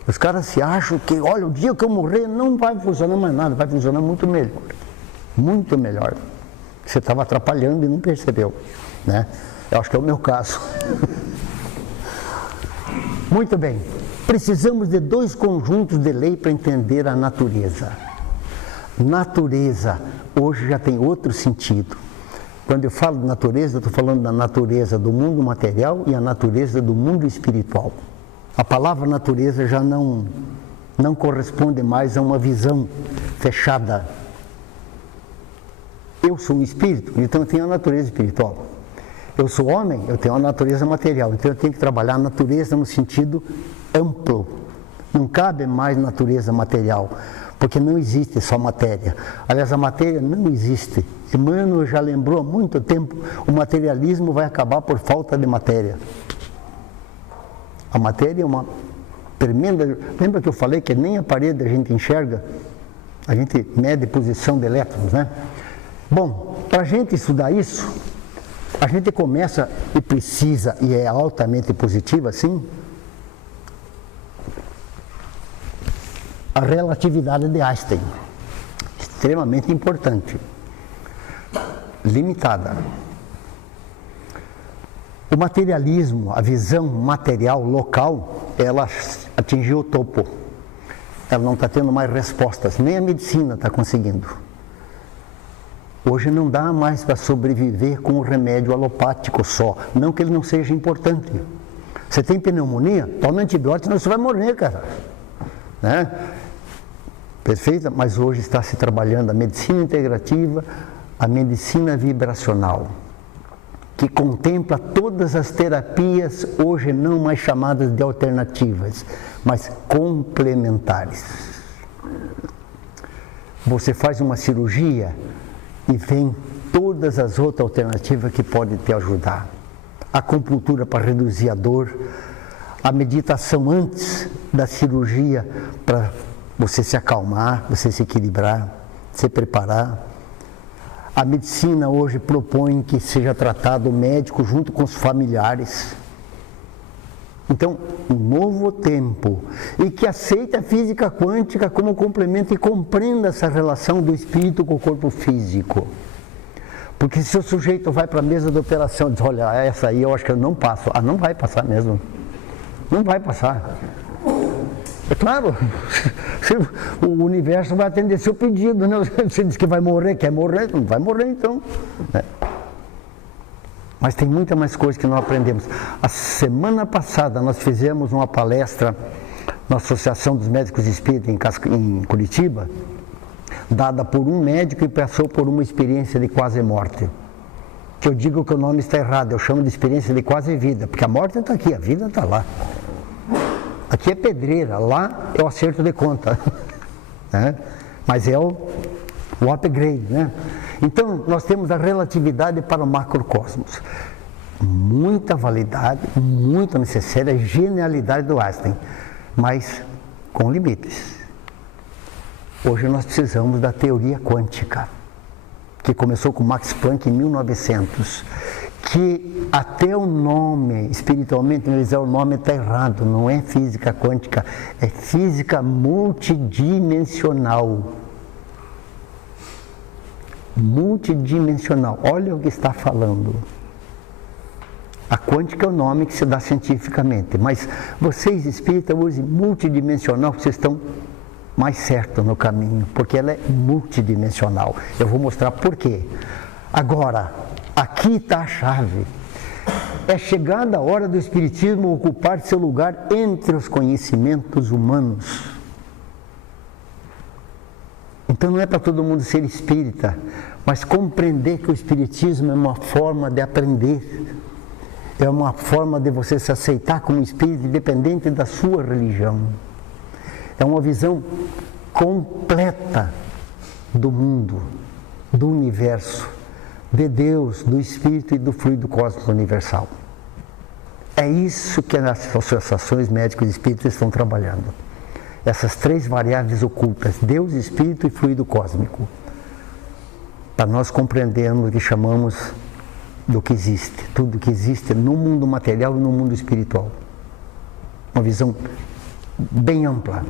Os caras se acham que, olha, o dia que eu morrer não vai funcionar mais nada, vai funcionar muito melhor. Muito melhor. Você estava atrapalhando e não percebeu, né? Eu acho que é o meu caso. Muito bem. Precisamos de 2 conjuntos de lei para entender a natureza. Natureza, hoje já tem outro sentido. Quando eu falo de natureza, eu estou falando da natureza do mundo material e a natureza do mundo espiritual. A palavra natureza já não corresponde mais a uma visão fechada. Eu sou um espírito, então eu tenho a natureza espiritual. Eu sou homem, eu tenho a natureza material, então eu tenho que trabalhar a natureza no sentido amplo. Não cabe mais natureza material, porque não existe só matéria. Aliás, a matéria não existe. Emmanuel já lembrou há muito tempo, o materialismo vai acabar por falta de matéria. A matéria é uma tremenda... Lembra que eu falei que nem a parede a gente enxerga? A gente mede posição de elétrons, né? Bom, para a gente estudar isso, a gente começa e precisa, e é altamente positiva, sim, a relatividade de Einstein, extremamente importante, limitada. O materialismo, a visão material local, ela atingiu o topo. Ela não está tendo mais respostas, nem a medicina está conseguindo. Hoje não dá mais para sobreviver com o remédio alopático só, não que ele não seja importante. Você tem pneumonia? Toma antibiótico, senão você vai morrer, cara. Né? Perfeita? Mas hoje está se trabalhando a medicina integrativa, a medicina vibracional, que contempla todas as terapias, hoje não mais chamadas de alternativas, mas complementares. Você faz uma cirurgia e vem todas as outras alternativas que podem te ajudar. A acupuntura para reduzir a dor, a meditação antes da cirurgia para você se acalmar, você se equilibrar, se preparar. A medicina hoje propõe que seja tratado o médico junto com os familiares. Então, um novo tempo, e que aceita a física quântica como complemento e compreenda essa relação do espírito com o corpo físico. Porque se o sujeito vai para a mesa de operação e diz, olha, essa aí eu acho que eu não passo. Ah, não vai passar mesmo. Não vai passar. É claro, o universo vai atender seu pedido, né? Você diz que vai morrer, quer morrer, não vai morrer então. Né? Mas tem muita mais coisa que nós aprendemos. A semana passada nós fizemos uma palestra na Associação dos Médicos Espíritas em Curitiba, dada por um médico que passou por uma experiência de quase morte. que eu digo que o nome está errado, eu chamo de experiência de quase vida, porque a morte está aqui, a vida está lá. Aqui é pedreira, lá é o acerto de conta, né? Mas é o upgrade, né? Então, nós temos a relatividade para o macrocosmos. Muita validade, muito necessária, genialidade do Einstein, mas com limites. Hoje nós precisamos da teoria quântica, que começou com Max Planck em 1900, que até o nome, espiritualmente, o nome está errado, não é física quântica, é física multidimensional. Multidimensional, olha o que está falando. A quântica é o nome que se dá cientificamente, mas vocês espíritas usem multidimensional, vocês estão mais certos no caminho, porque ela é multidimensional. Eu vou mostrar por quê. Agora, aqui está a chave. É chegada a hora do Espiritismo ocupar seu lugar entre os conhecimentos humanos. Então não é para todo mundo ser espírita, mas compreender que o Espiritismo é uma forma de aprender. É uma forma de você se aceitar como espírito independente da sua religião. É uma visão completa do mundo, do universo, de Deus, do Espírito e do fluido cósmico universal. É isso que as associações médicos espíritas estão trabalhando. Essas três variáveis ocultas, Deus, Espírito e fluido cósmico, para nós compreendermos o que chamamos do que existe, tudo que existe no mundo material e no mundo espiritual. Uma visão bem ampla.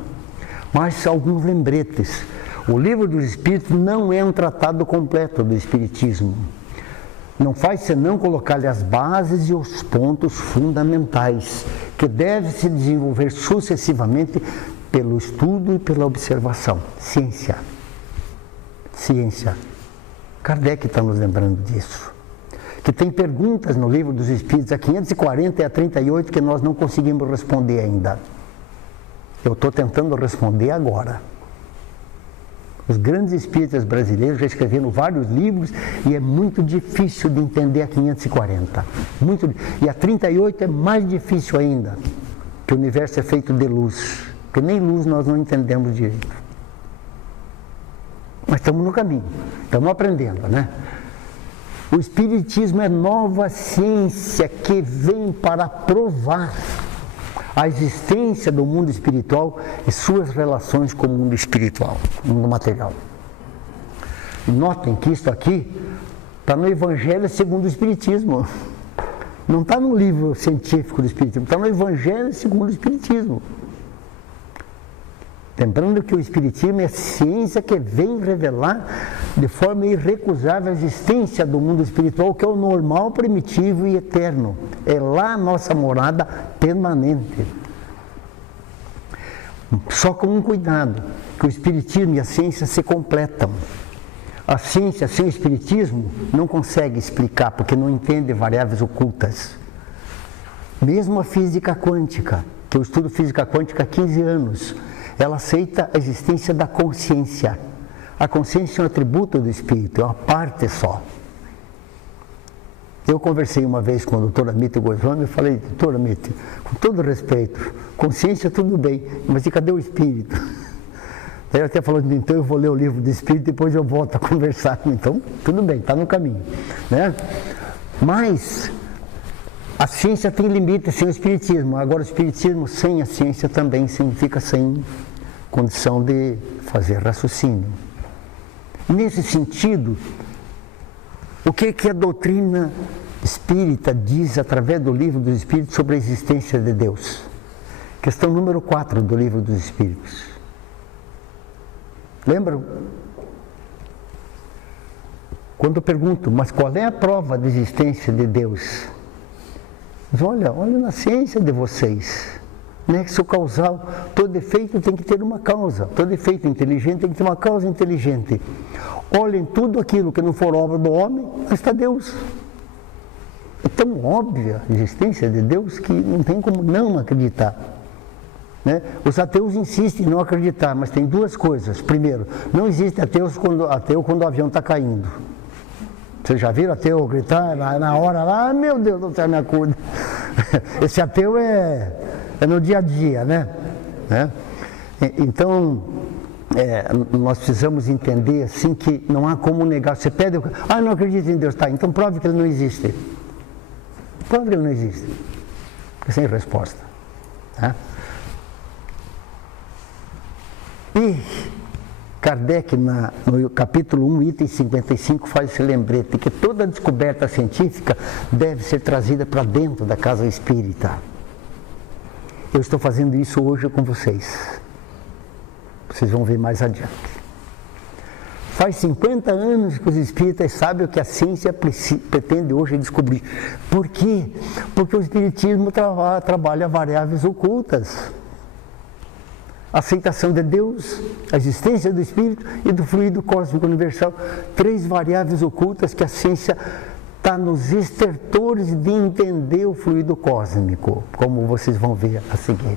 Mas alguns lembretes. O Livro dos Espíritos não é um tratado completo do Espiritismo. Não faz senão colocar-lhe as bases e os pontos fundamentais, que deve se desenvolver sucessivamente pelo estudo e pela observação. Ciência. Ciência. Kardec está nos lembrando disso. Que tem perguntas no Livro dos Espíritos, a 540 e a 38, que nós não conseguimos responder ainda. Eu estou tentando responder agora. Os grandes espíritas brasileiros já escreveram vários livros e é muito difícil de entender a 540. E a 38 é mais difícil ainda, que o universo é feito de luz, que nem luz nós não entendemos direito. Mas estamos no caminho, estamos aprendendo, né? O Espiritismo é nova ciência que vem para provar a existência do mundo espiritual e suas relações com o mundo espiritual, o mundo material. Notem que isso aqui está no Evangelho segundo o Espiritismo. Não está no livro científico do Espiritismo, está no Evangelho segundo o Espiritismo. Lembrando que o Espiritismo é a ciência que vem revelar de forma irrecusável a existência do mundo espiritual, que é o normal, primitivo e eterno. É lá a nossa morada permanente. Só com um cuidado, que o Espiritismo e a ciência se completam. A ciência sem o Espiritismo não consegue explicar, porque não entende variáveis ocultas. Mesmo a física quântica, que eu estudo física quântica há 15 anos, ela aceita a existência da consciência. A consciência é um atributo do espírito, é uma parte só. Eu conversei uma vez com a doutora Mita Goswami e falei, doutora Mita, com todo respeito, consciência tudo bem, mas e cadê o espírito? Ela até falou, então eu vou ler o livro do espírito e depois eu volto a conversar. Então, tudo bem, está no caminho, né? Mas a ciência tem limite sem o espiritismo. Agora o espiritismo sem a ciência também significa sem condição de fazer raciocínio. Nesse sentido, o que a doutrina espírita diz através do Livro dos Espíritos sobre a existência de Deus? Questão número 4 do Livro dos Espíritos. Lembram? Quando eu pergunto, mas qual é a prova da existência de Deus? Olha na ciência de vocês. Nexo causal, todo efeito tem que ter uma causa, todo efeito inteligente tem que ter uma causa inteligente. Olhem tudo aquilo que não for obra do homem, está Deus. É tão óbvia a existência de Deus que não tem como não acreditar, né? Os ateus insistem em não acreditar, mas tem duas coisas. Primeiro, não existe ateu quando o avião está caindo. Vocês já viram ateu gritar na hora lá? Meu Deus do céu, me acuda. Esse ateu é no dia a dia, né? Então, nós precisamos entender assim que não há como negar. Você pede, não acredito em Deus, tá? Então prove que ele não existe. Prove que ele não existe. Sem resposta. Tá? E Kardec, no capítulo 1, item 55, faz esse lembrete que toda descoberta científica deve ser trazida para dentro da casa espírita. Eu estou fazendo isso hoje com vocês. Vocês vão ver mais adiante. Faz 50 anos que os espíritas sabem o que a ciência pretende hoje descobrir. Por quê? Porque o espiritismo trabalha variáveis ocultas. A aceitação de Deus, a existência do Espírito e do fluido cósmico universal. 3 variáveis ocultas que a ciência está nos estertores de entender o fluido cósmico, como vocês vão ver a seguir.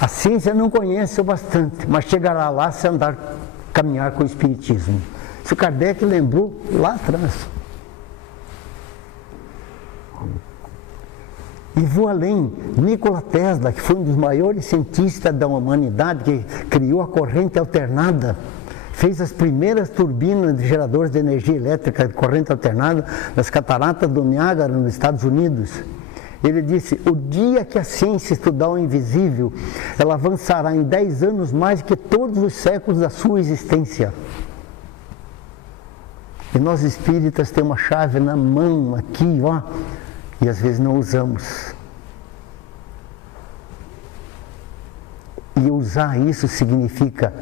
A ciência não conhece o bastante, mas chegará lá se caminhar com o Espiritismo. Isso Kardec lembrou lá atrás. E vou além, Nikola Tesla, que foi um dos maiores cientistas da humanidade, que criou a corrente alternada, fez as primeiras turbinas de geradores de energia elétrica de corrente alternada nas cataratas do Niágara, nos Estados Unidos. Ele disse, o dia que a ciência estudar o invisível, ela avançará em 10 anos mais que todos os séculos da sua existência. E nós espíritas temos uma chave na mão aqui, ó, e às vezes não usamos. E usar isso significa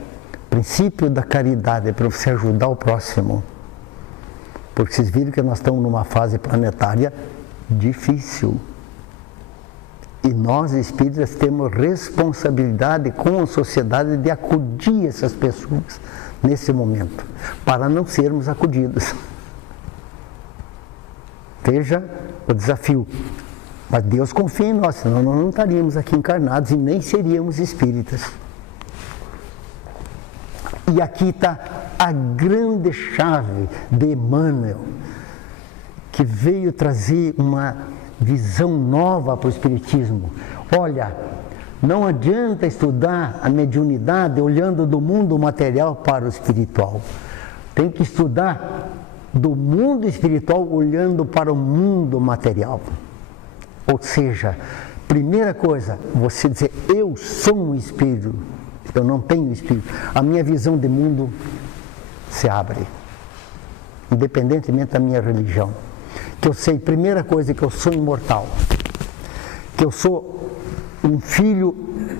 princípio da caridade, para você ajudar o próximo. Porque vocês viram que nós estamos numa fase planetária difícil. E nós espíritas temos responsabilidade com a sociedade de acudir essas pessoas nesse momento, para não sermos acudidos. Veja o desafio. Mas Deus confia em nós, senão nós não estaríamos aqui encarnados e nem seríamos espíritas. E aqui está a grande chave de Emmanuel, que veio trazer uma visão nova para o espiritismo. Olha, não adianta estudar a mediunidade olhando do mundo material para o espiritual. Tem que estudar do mundo espiritual olhando para o mundo material. Ou seja, primeira coisa, você dizer, eu sou um espírito, eu não tenho espírito. A minha visão de mundo se abre, independentemente da minha religião. Que eu sei, primeira coisa, que eu sou imortal, que eu sou um filho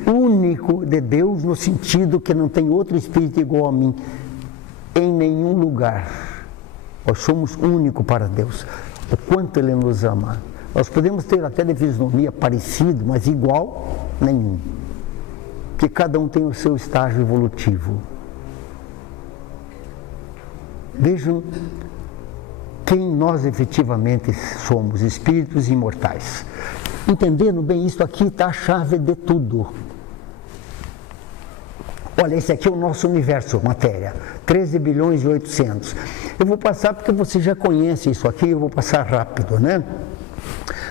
único de Deus, no sentido que não tem outro espírito igual a mim, em nenhum lugar. Nós somos únicos para Deus, o quanto Ele nos ama. Nós podemos ter até de fisionomia parecido, mas igual, nenhum. Porque cada um tem o seu estágio evolutivo. Vejam quem nós efetivamente somos, espíritos imortais. Entendendo bem isso aqui, está a chave de tudo. Olha, esse aqui é o nosso universo, matéria, 13 bilhões e 800. Eu vou passar porque você já conhece isso aqui, eu vou passar rápido, né?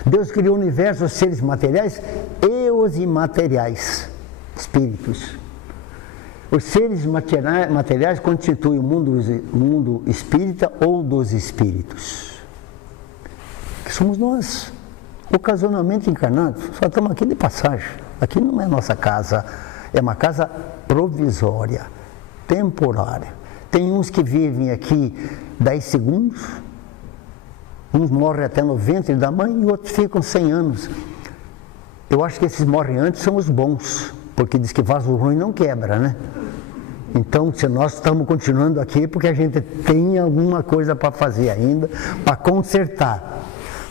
Deus criou o universo, os seres materiais e os imateriais, espíritos. Os seres materiais constituem o mundo espírita ou dos espíritos, que somos nós, ocasionalmente encarnados. Só estamos aqui de passagem. Aqui não é nossa casa, é uma casa provisória, temporária. Tem uns que vivem aqui 10 segundos, uns morrem até no ventre da mãe e outros ficam 100 anos. Eu acho que esses morrem antes são os bons, porque diz que vaso ruim não quebra, né? Então, se nós estamos continuando aqui, porque a gente tem alguma coisa para fazer ainda, para consertar.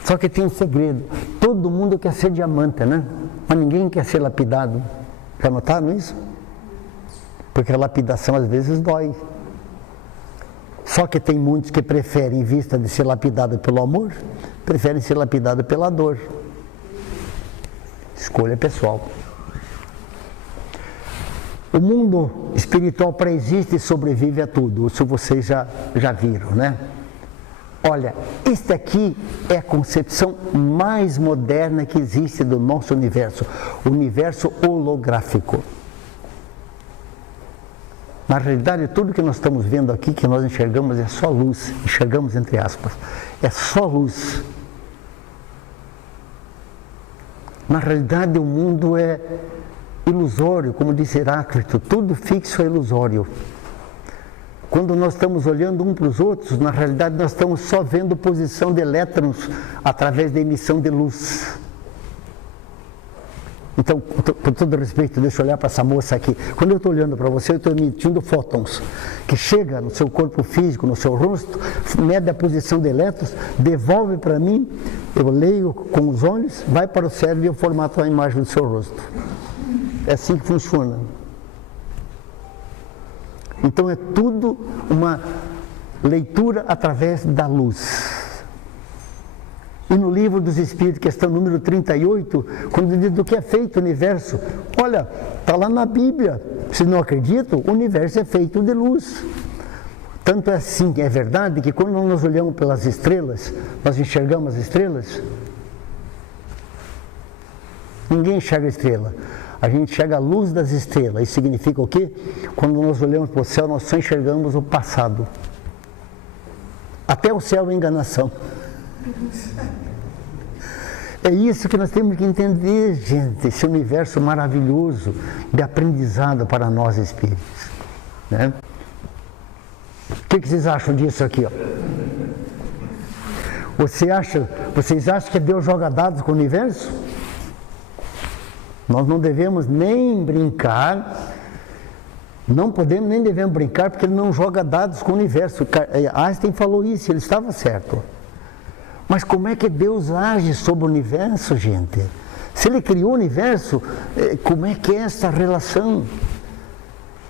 Só que tem um segredo, todo mundo quer ser diamante, né? Mas ninguém quer ser lapidado. Já notaram isso? Porque a lapidação às vezes dói. Só que tem muitos que preferem, em vista de ser lapidado pelo amor, preferem ser lapidado pela dor. Escolha pessoal. O mundo espiritual pré-existe e sobrevive a tudo. Isso vocês já viram, né? Olha, este aqui é a concepção mais moderna que existe do nosso universo. O universo holográfico. Na realidade, tudo que nós estamos vendo aqui, que nós enxergamos, é só luz. Enxergamos entre aspas. É só luz. Na realidade, o mundo é ilusório, como disse Heráclito. Tudo fixo é ilusório. Quando nós estamos olhando um para os outros, na realidade nós estamos só vendo posição de elétrons através da emissão de luz. Então, com todo respeito, deixa eu olhar para essa moça aqui. Quando eu estou olhando para você, eu estou emitindo fótons, que chega no seu corpo físico, no seu rosto, mede a posição de elétrons, devolve para mim, eu leio com os olhos, vai para o cérebro e eu formato a imagem do seu rosto. É assim que funciona. Então é tudo uma leitura através da luz. E no livro dos Espíritos, questão número 38, quando diz do que é feito o universo, olha, está lá na Bíblia. Se não acreditam, o universo é feito de luz. Tanto é assim, é verdade, que quando nós olhamos pelas estrelas, nós enxergamos as estrelas. Ninguém enxerga a estrela. A gente enxerga a luz das estrelas. Isso significa o quê? Quando nós olhamos para o céu, nós só enxergamos o passado. Até o céu é enganação. É isso que nós temos que entender, gente. Esse universo maravilhoso de aprendizado para nós espíritos, né? O que vocês acham disso aqui, ó? Vocês acham que Deus joga dados com o universo? Nós não devemos nem brincar, não podemos nem devemos brincar, porque ele não joga dados com o universo. Einstein falou isso, ele estava certo. Mas como é que Deus age sobre o universo, gente? Se ele criou o universo, como é que é essa relação?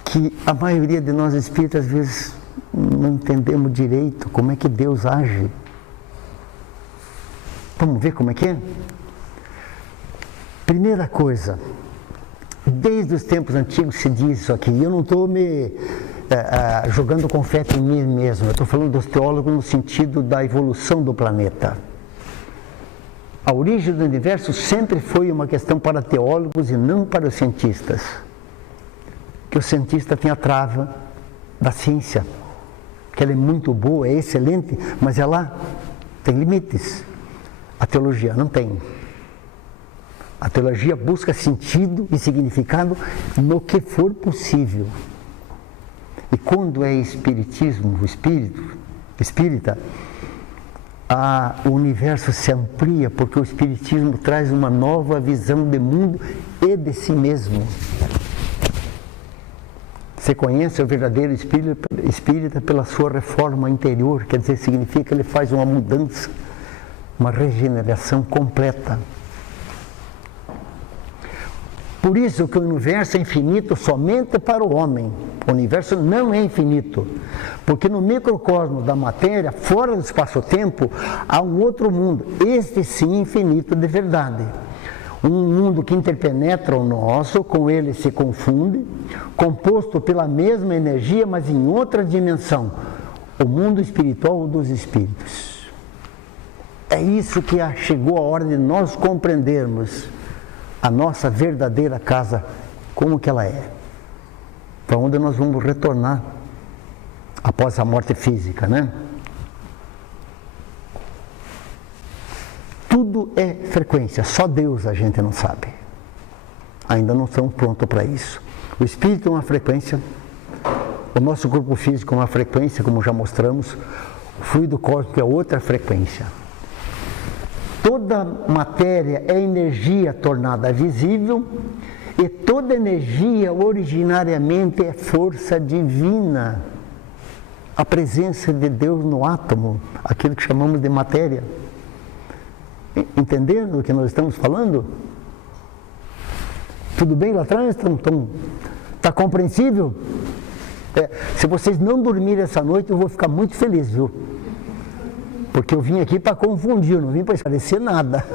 Que a maioria de nós espíritas, às vezes, não entendemos direito como é que Deus age. Vamos ver como é que é? Primeira coisa, desde os tempos antigos se diz isso aqui, eu não estou me jogando confete em mim mesmo, eu estou falando dos teólogos no sentido da evolução do planeta. A origem do universo sempre foi uma questão para teólogos e não para os cientistas. Que o cientista tem a trava da ciência, que ela é muito boa, é excelente, mas ela tem limites. A teologia não tem. A teologia busca sentido e significado no que for possível. E quando é espiritismo, o espírita, o universo se amplia, porque o espiritismo traz uma nova visão de mundo e de si mesmo. Você conhece o verdadeiro espírita pela sua reforma interior, quer dizer, significa que ele faz uma mudança, uma regeneração completa. Por isso que o universo é infinito somente para o homem. O universo não é infinito, porque no microcosmo da matéria, fora do espaço-tempo, há um outro mundo, este sim infinito de verdade. Um mundo que interpenetra o nosso, com ele se confunde, composto pela mesma energia, mas em outra dimensão, o mundo espiritual dos espíritos. É isso que chegou a hora de nós compreendermos a nossa verdadeira casa, como que ela é, para onde nós vamos retornar após a morte física, né? Tudo é frequência, só Deus a gente não sabe. Ainda não estamos prontos para isso. O espírito é uma frequência, o nosso corpo físico é uma frequência, como já mostramos, o fluido cósmico é outra frequência. Toda matéria é energia tornada visível e toda energia originariamente é força divina. A presença de Deus no átomo, aquilo que chamamos de matéria. Entendendo o que nós estamos falando? Tudo bem lá atrás? Está compreensível? Se vocês não dormirem essa noite, eu vou ficar muito feliz, viu? Porque eu vim aqui para confundir, eu não vim para esclarecer nada.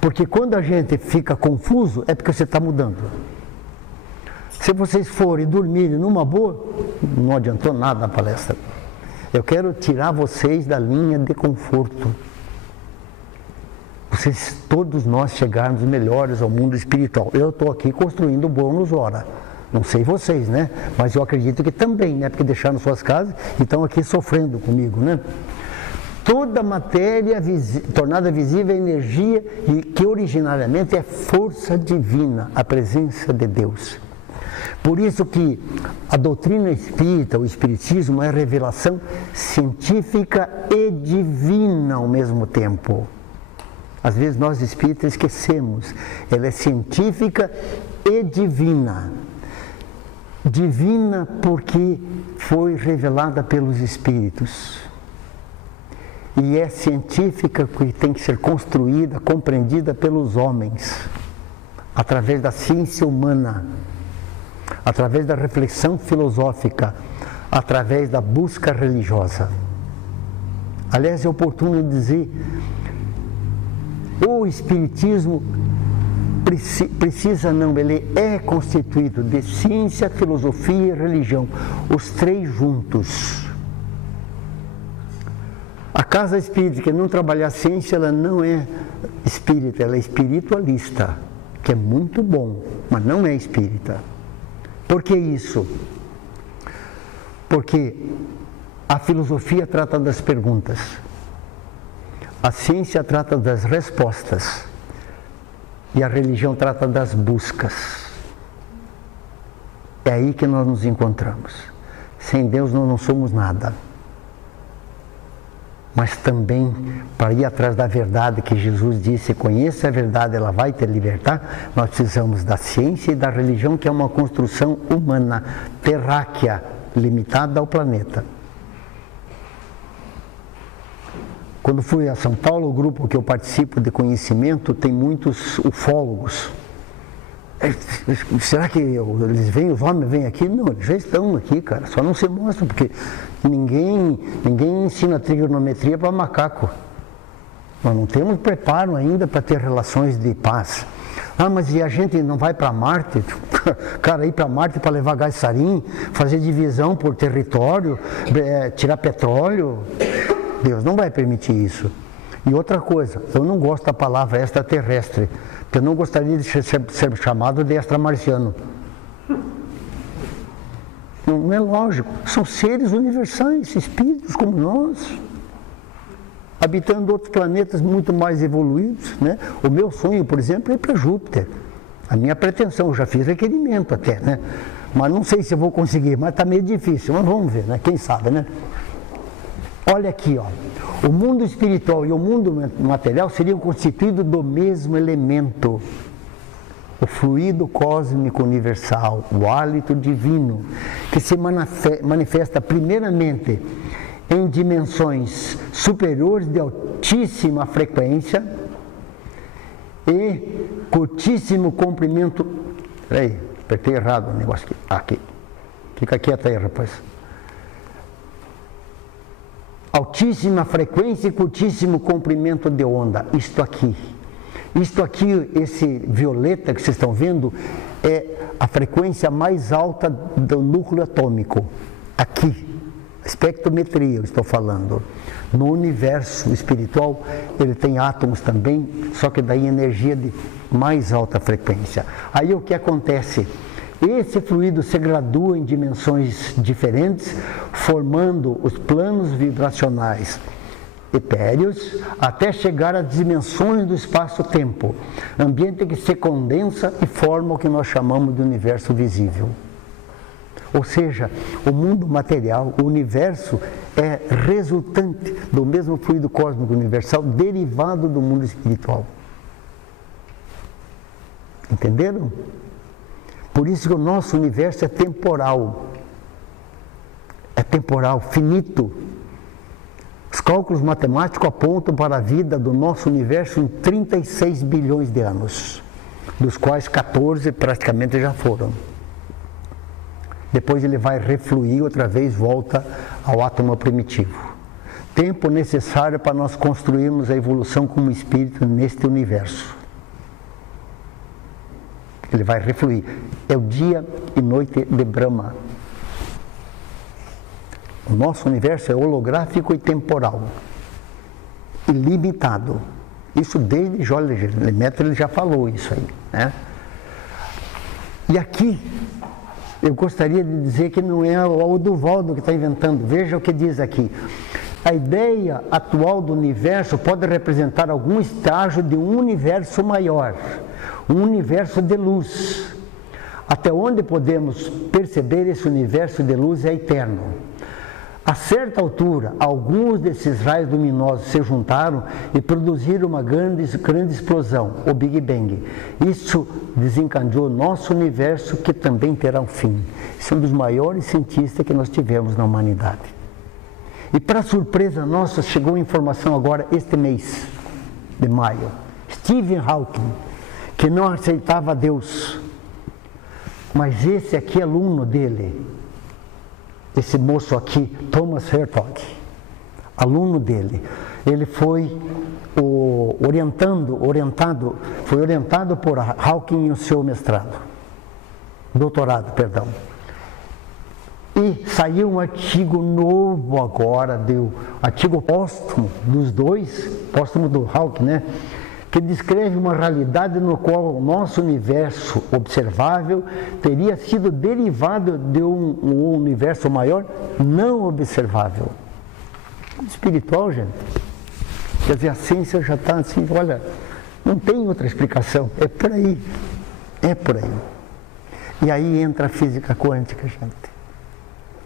Porque quando a gente fica confuso, é porque você está mudando. Se vocês forem dormirem numa boa, não adiantou nada na palestra. Eu quero tirar vocês da linha de conforto. Vocês, todos nós chegarmos melhores ao mundo espiritual. Eu estou aqui construindo o bônus hora. Não sei vocês, né? Mas eu acredito que também, né? Porque deixaram suas casas e estão aqui sofrendo comigo, né? Toda matéria tornada visível é energia e que originariamente é força divina, a presença de Deus. Por isso que a doutrina espírita, o espiritismo, é revelação científica e divina ao mesmo tempo. Às vezes nós espíritas esquecemos, ela é científica e divina. Divina porque foi revelada pelos espíritos. E é científica porque tem que ser construída, compreendida pelos homens, através da ciência humana, através da reflexão filosófica, através da busca religiosa. Aliás, é oportuno dizer, o espiritismo precisa não, ele é constituído de ciência, filosofia e religião, os três juntos. A casa espírita que não trabalhar a ciência, ela não é espírita, ela é espiritualista, que é muito bom, mas não é espírita. Por que isso? Porque a filosofia trata das perguntas, a ciência trata das respostas e a religião trata das buscas. É aí que nós nos encontramos. Sem Deus nós não somos nada. Mas também, para ir atrás da verdade que Jesus disse, conheça a verdade, ela vai te libertar, nós precisamos da ciência e da religião, que é uma construção humana, terráquea, limitada ao planeta. Quando fui a São Paulo, o grupo que eu participo de conhecimento tem muitos ufólogos. Será que eles vêm, os homens vêm aqui? Não, eles já estão aqui, cara, só não se mostram, porque ninguém ensina trigonometria para macaco. Nós não temos preparo ainda para ter relações de paz. Ah, mas e a gente não vai para Marte? Cara, ir para Marte para levar gás sarin, fazer divisão por território, tirar petróleo, Deus não vai permitir isso. E outra coisa, eu não gosto da palavra extraterrestre, porque eu não gostaria de ser chamado de extramarciano. Não é lógico, são seres universais, espíritos como nós, habitando outros planetas muito mais evoluídos, né? O meu sonho, por exemplo, é ir para Júpiter. A minha pretensão, eu já fiz requerimento até, né? Mas não sei se eu vou conseguir, mas está meio difícil, mas vamos ver, né? Quem sabe, né? Olha aqui, ó. O mundo espiritual e o mundo material seriam constituídos do mesmo elemento. O fluido cósmico universal, o hálito divino, que se manifesta primeiramente em dimensões superiores de altíssima frequência e curtíssimo comprimento. Peraí, apertei errado o negócio aqui. Fica quieto aí, rapaz. Altíssima frequência e curtíssimo comprimento de onda. Isto aqui, esse violeta que vocês estão vendo, é a frequência mais alta do núcleo atômico. Aqui, espectrometria eu estou falando. No universo espiritual, ele tem átomos também, só que daí energia de mais alta frequência. Aí o que acontece? Esse fluido se gradua em dimensões diferentes, formando os planos vibracionais etéreos, até chegar às dimensões do espaço-tempo, ambiente que se condensa e forma o que nós chamamos de universo visível. Ou seja, o mundo material, o universo, é resultante do mesmo fluido cósmico universal, derivado do mundo espiritual. Entenderam? Por isso que o nosso universo é temporal, finito. Os cálculos matemáticos apontam para a vida do nosso universo em 36 bilhões de anos, dos quais 14 praticamente já foram. Depois ele vai refluir outra vez, volta ao átomo primitivo. Tempo necessário para nós construirmos a evolução como espírito neste universo. Ele vai refluir. É o dia e noite de Brahma. O nosso universo é holográfico e temporal. Ilimitado. Isso desde Jorge Lemaitre, ele já falou isso aí, né? E aqui, eu gostaria de dizer que não é o Duvaldo que está inventando. Veja o que diz aqui. A ideia atual do universo pode representar algum estágio de um universo maior, um universo de luz. Até onde podemos perceber, esse universo de luz é eterno. A certa altura, alguns desses raios luminosos se juntaram e produziram uma grande explosão, o Big Bang. Isso desencadeou nosso universo, que também terá um fim. Esse é um dos maiores cientistas que nós tivemos na humanidade. E para surpresa nossa, chegou informação agora este mês de maio. Stephen Hawking, que não aceitava Deus, mas esse aqui é aluno dele, esse moço aqui, Thomas Hertog, aluno dele, ele foi orientado por Hawking em seu doutorado. E saiu um artigo novo agora, artigo póstumo dos dois, póstumo do Hawking, né? Que descreve uma realidade no qual o nosso universo observável teria sido derivado de um universo maior não observável. Espiritual, gente. Quer dizer, a ciência já está assim, olha, não tem outra explicação, é por aí. É por aí. E aí entra a física quântica, gente.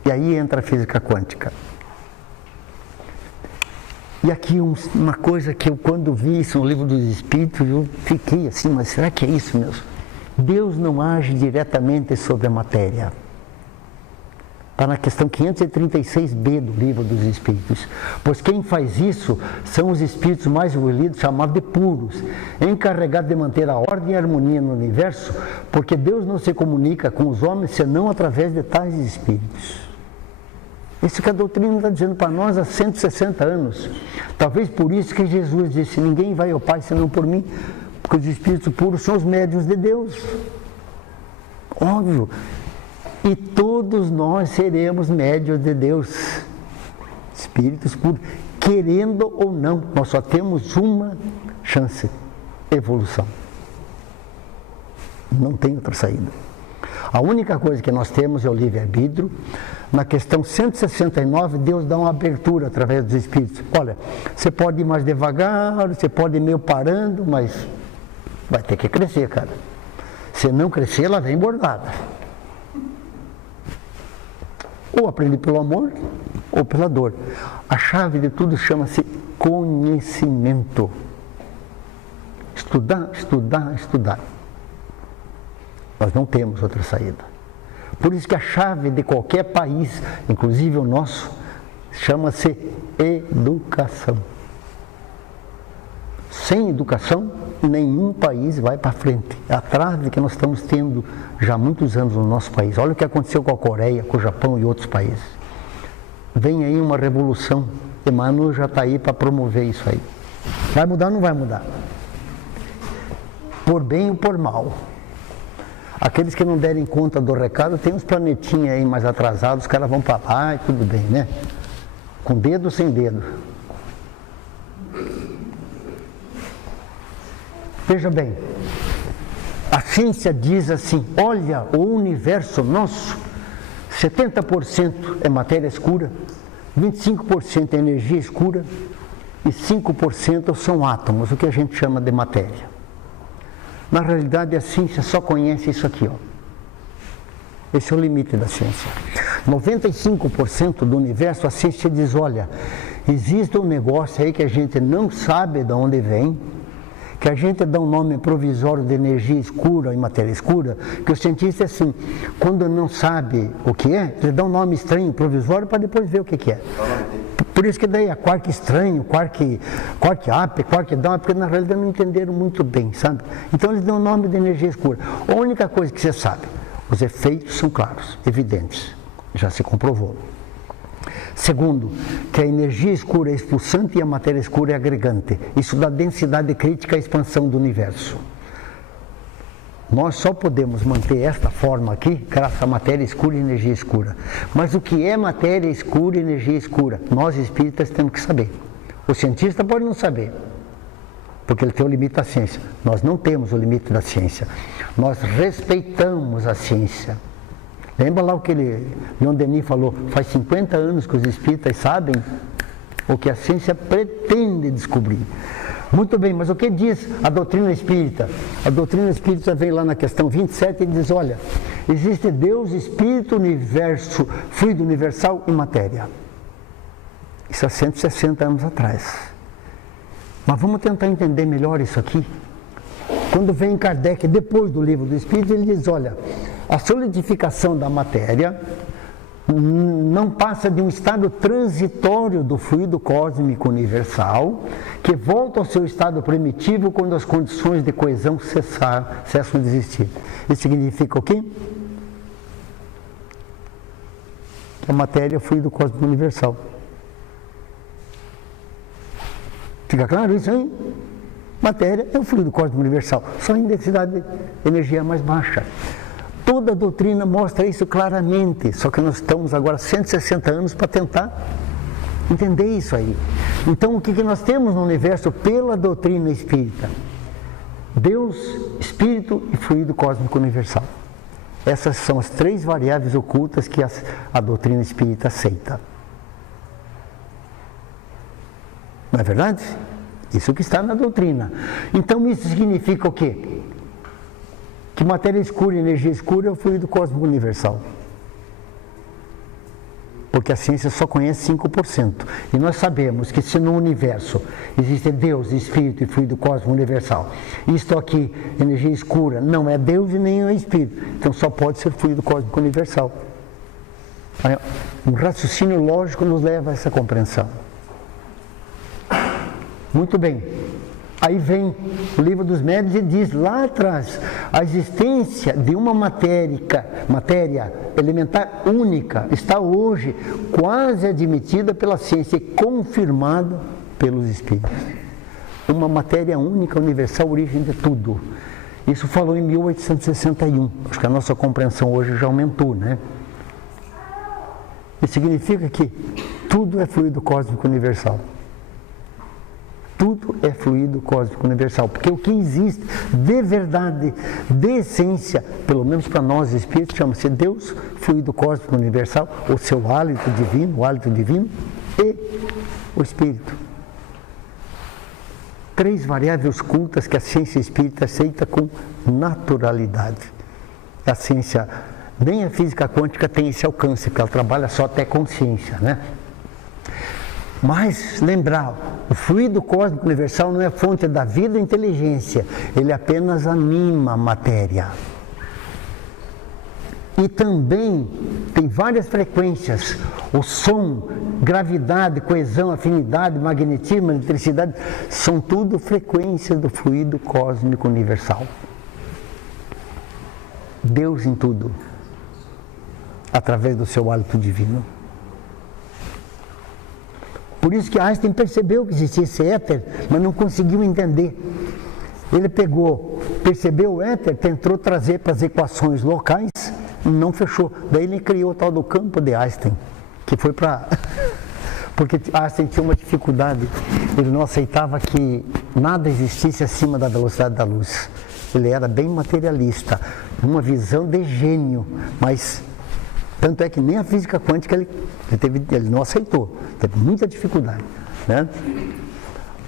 E aí entra a física quântica. E aqui uma coisa que eu, quando vi isso no Livro dos Espíritos, eu fiquei assim, mas será que é isso mesmo? Deus não age diretamente sobre a matéria. Está na questão 536b do Livro dos Espíritos. Pois quem faz isso são os espíritos mais evoluídos, chamados de puros, encarregados de manter a ordem e a harmonia no universo, porque Deus não se comunica com os homens senão através de tais espíritos. Isso que a doutrina está dizendo para nós há 160 anos. Talvez por isso que Jesus disse, ninguém vai ao Pai senão por mim, porque os espíritos puros são os médiuns de Deus. Óbvio. E todos nós seremos médiuns de Deus. Espíritos puros. Querendo ou não, nós só temos uma chance. Evolução. Não tem outra saída. A única coisa que nós temos é o livre-arbítrio. Na questão 169, Deus dá uma abertura através dos espíritos. Olha, você pode ir mais devagar, você pode ir meio parando, mas vai ter que crescer, cara. Se não crescer, ela vem bordada. Ou aprende pelo amor, ou pela dor. A chave de tudo chama-se conhecimento. Estudar, estudar, estudar. Nós não temos outra saída. Por isso que a chave de qualquer país, inclusive o nosso, chama-se educação. Sem educação, nenhum país vai para frente. É a trave que nós estamos tendo já há muitos anos no nosso país. Olha o que aconteceu com a Coreia, com o Japão e outros países. Vem aí uma revolução. Emmanuel já está aí para promover isso aí. Vai mudar ou não vai mudar? Por bem ou por mal. Aqueles que não derem conta do recado, tem uns planetinhas aí mais atrasados, os caras vão para lá e tudo bem, né? Com dedo ou sem dedo. Veja bem, a ciência diz assim, olha, o universo nosso, 70% é matéria escura, 25% é energia escura e 5% são átomos, o que a gente chama de matéria. Na realidade, a ciência só conhece isso aqui, ó. Esse é o limite da ciência. 95% do universo, a ciência diz, olha, existe um negócio aí que a gente não sabe de onde vem, que a gente dá um nome provisório de energia escura e matéria escura, que o cientista, assim, quando não sabe o que é, ele dá um nome estranho, provisório, para depois ver o que é. Por isso que daí é quark estranho, quark up, quark down, porque na realidade não entenderam muito bem, sabe? Então eles dão o nome de energia escura. A única coisa que você sabe, os efeitos são claros, evidentes, já se comprovou. Segundo, que a energia escura é expulsante e a matéria escura é agregante. Isso dá densidade crítica à expansão do universo. Nós só podemos manter esta forma aqui graças à matéria escura e energia escura. Mas o que é matéria escura e energia escura? Nós espíritas temos que saber. O cientista pode não saber, porque ele tem o limite da ciência. Nós não temos o limite da ciência. Nós respeitamos a ciência. Lembra lá o que Leon Denis falou? Faz 50 anos que os espíritas sabem o que a ciência pretende descobrir. Muito bem, mas o que diz a doutrina espírita? A doutrina espírita vem lá na questão 27 e diz, olha, existe Deus, Espírito, Universo, Fluido Universal e Matéria. Isso há 160 anos atrás. Mas vamos tentar entender melhor isso aqui. Quando vem Kardec, depois do Livro do Espírito, ele diz, olha, a solidificação da matéria não passa de um estado transitório do fluido cósmico universal, que volta ao seu estado primitivo quando as condições de coesão cessam de existir. Isso significa o quê? Que a matéria é o fluido cósmico universal. Fica claro isso aí? Matéria é o fluido cósmico universal, só em densidade de energia mais baixa. Toda a doutrina mostra isso claramente, só que nós estamos agora 160 anos para tentar entender isso aí. Então, o que nós temos no universo pela doutrina espírita? Deus, Espírito e fluido cósmico universal. Essas são as três variáveis ocultas que a doutrina espírita aceita. Não é verdade? Isso que está na doutrina. Então, isso significa o quê? Que matéria escura e energia escura é o fluido cósmico universal. Porque a ciência só conhece 5%. E nós sabemos que se no universo existe Deus, Espírito e fluido cósmico universal, isto aqui, energia escura, não é Deus e nem é Espírito. Então só pode ser fluido cósmico universal. Um raciocínio lógico nos leva a essa compreensão. Muito bem. Aí vem o Livro dos Médiuns e diz lá atrás, a existência de uma matéria elementar única está hoje quase admitida pela ciência e confirmada pelos espíritos. Uma matéria única, universal, origem de tudo. Isso falou em 1861. Acho que a nossa compreensão hoje já aumentou, né? Isso significa que tudo é fluido cósmico universal. Tudo é fluido cósmico universal, porque o que existe de verdade, de essência, pelo menos para nós espíritos, chama-se Deus, fluido cósmico universal, o seu hálito divino, o hálito divino e o Espírito. Três variáveis ocultas que a ciência espírita aceita com naturalidade. A ciência, nem a física quântica tem esse alcance, porque ela trabalha só até consciência, né? Mas, lembrar, o fluido cósmico universal não é fonte da vida e inteligência, ele apenas anima a matéria. E também tem várias frequências, o som, gravidade, coesão, afinidade, magnetismo, eletricidade, são tudo frequências do fluido cósmico universal. Deus em tudo, através do seu hálito divino. Por isso que Einstein percebeu que existia esse éter, mas não conseguiu entender. Ele percebeu o éter, tentou trazer para as equações locais, não fechou. Daí ele criou o tal do campo de Einstein, que foi para... Porque Einstein tinha uma dificuldade, ele não aceitava que nada existisse acima da velocidade da luz. Ele era bem materialista, uma visão de gênio, mas... Tanto é que nem a física quântica ele não aceitou, teve muita dificuldade, né?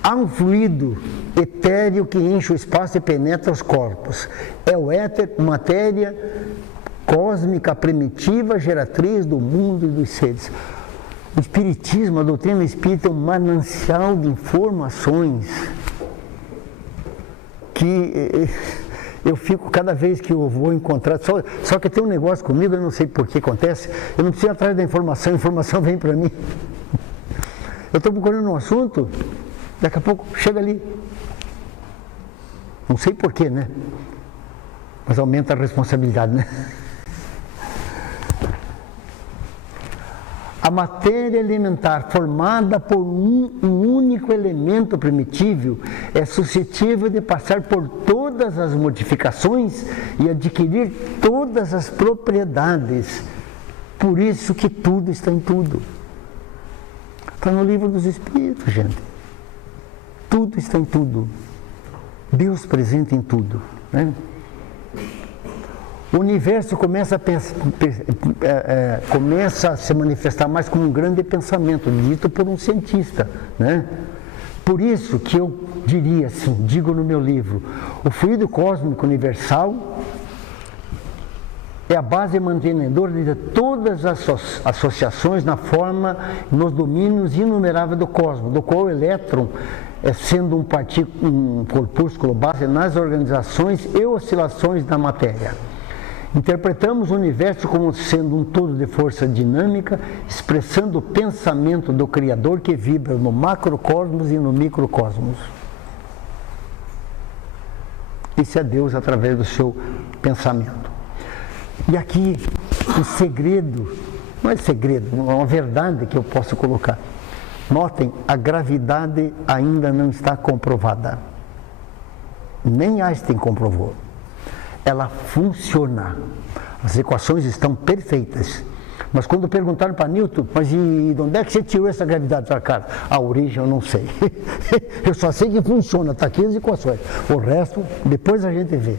Há um fluido etéreo que enche o espaço e penetra os corpos. É o éter, matéria cósmica primitiva, geratriz do mundo e dos seres. O Espiritismo, a doutrina espírita é um manancial de informações que... Eu fico, cada vez que eu vou encontrar, só que tem um negócio comigo, eu não sei por que acontece, eu não preciso ir atrás da informação, a informação vem para mim. Eu estou procurando um assunto, daqui a pouco chega ali. Não sei por quê, né? Mas aumenta a responsabilidade, né? A matéria elementar formada por um único elemento primitivo é suscetível de passar por todas todas as modificações e adquirir todas as propriedades. Por isso que tudo está em tudo. Está no livro dos Espíritos, gente. Tudo está em tudo. Deus presente em tudo, né? O universo começa a se manifestar mais como um grande pensamento, dito por um cientista, né? Por isso que eu diria assim, digo no meu livro, o fluido cósmico universal é a base mantenedora de todas as associações na forma, nos domínios inumeráveis do cosmos, do qual o elétron, sendo um corpúsculo base nas organizações e oscilações da matéria. Interpretamos o universo como sendo um todo de força dinâmica, expressando o pensamento do Criador que vibra no macrocosmos e no microcosmos. Isso é Deus através do seu pensamento. E aqui, o segredo, não é segredo, é uma verdade que eu posso colocar. Notem, a gravidade ainda não está comprovada. Nem Einstein comprovou. Ela funciona. As equações estão perfeitas. Mas quando perguntaram para Newton, mas e de onde é que você tirou essa gravidade para cá? A origem eu não sei. Eu só sei que funciona, está aqui as equações. O resto, depois a gente vê.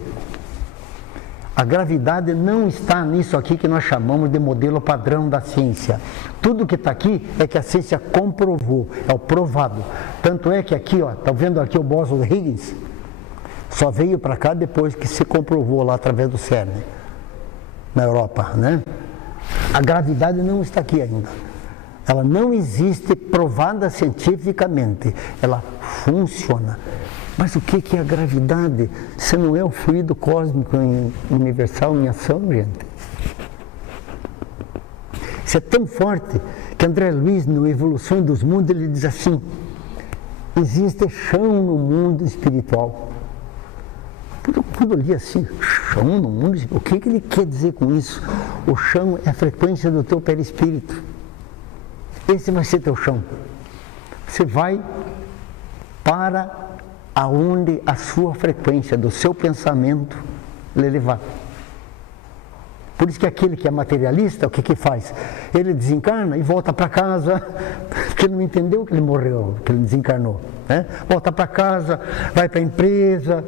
A gravidade não está nisso aqui que nós chamamos de modelo padrão da ciência. Tudo que está aqui é que a ciência comprovou, é o provado. Tanto é que aqui, ó, está vendo aqui o bóson de Higgs? Só veio para cá depois que se comprovou lá através do CERN, na Europa, né? A gravidade não está aqui ainda. Ela não existe provada cientificamente. Ela funciona. Mas o que é a gravidade? Se não é o fluido cósmico universal em ação, gente? Isso é tão forte que André Luiz, no Evolução dos Mundos, ele diz assim: existe chão no mundo espiritual. Quando eu li assim, chão no mundo espiritual, o que ele quer dizer com isso? O chão é a frequência do teu perispírito. Esse vai ser teu chão. Você vai para aonde a sua frequência do seu pensamento lhe levar. Por isso que aquele que é materialista, o que faz? Ele desencarna e volta para casa, porque ele não entendeu que ele morreu, que ele desencarnou, né? Volta para casa, vai para a empresa,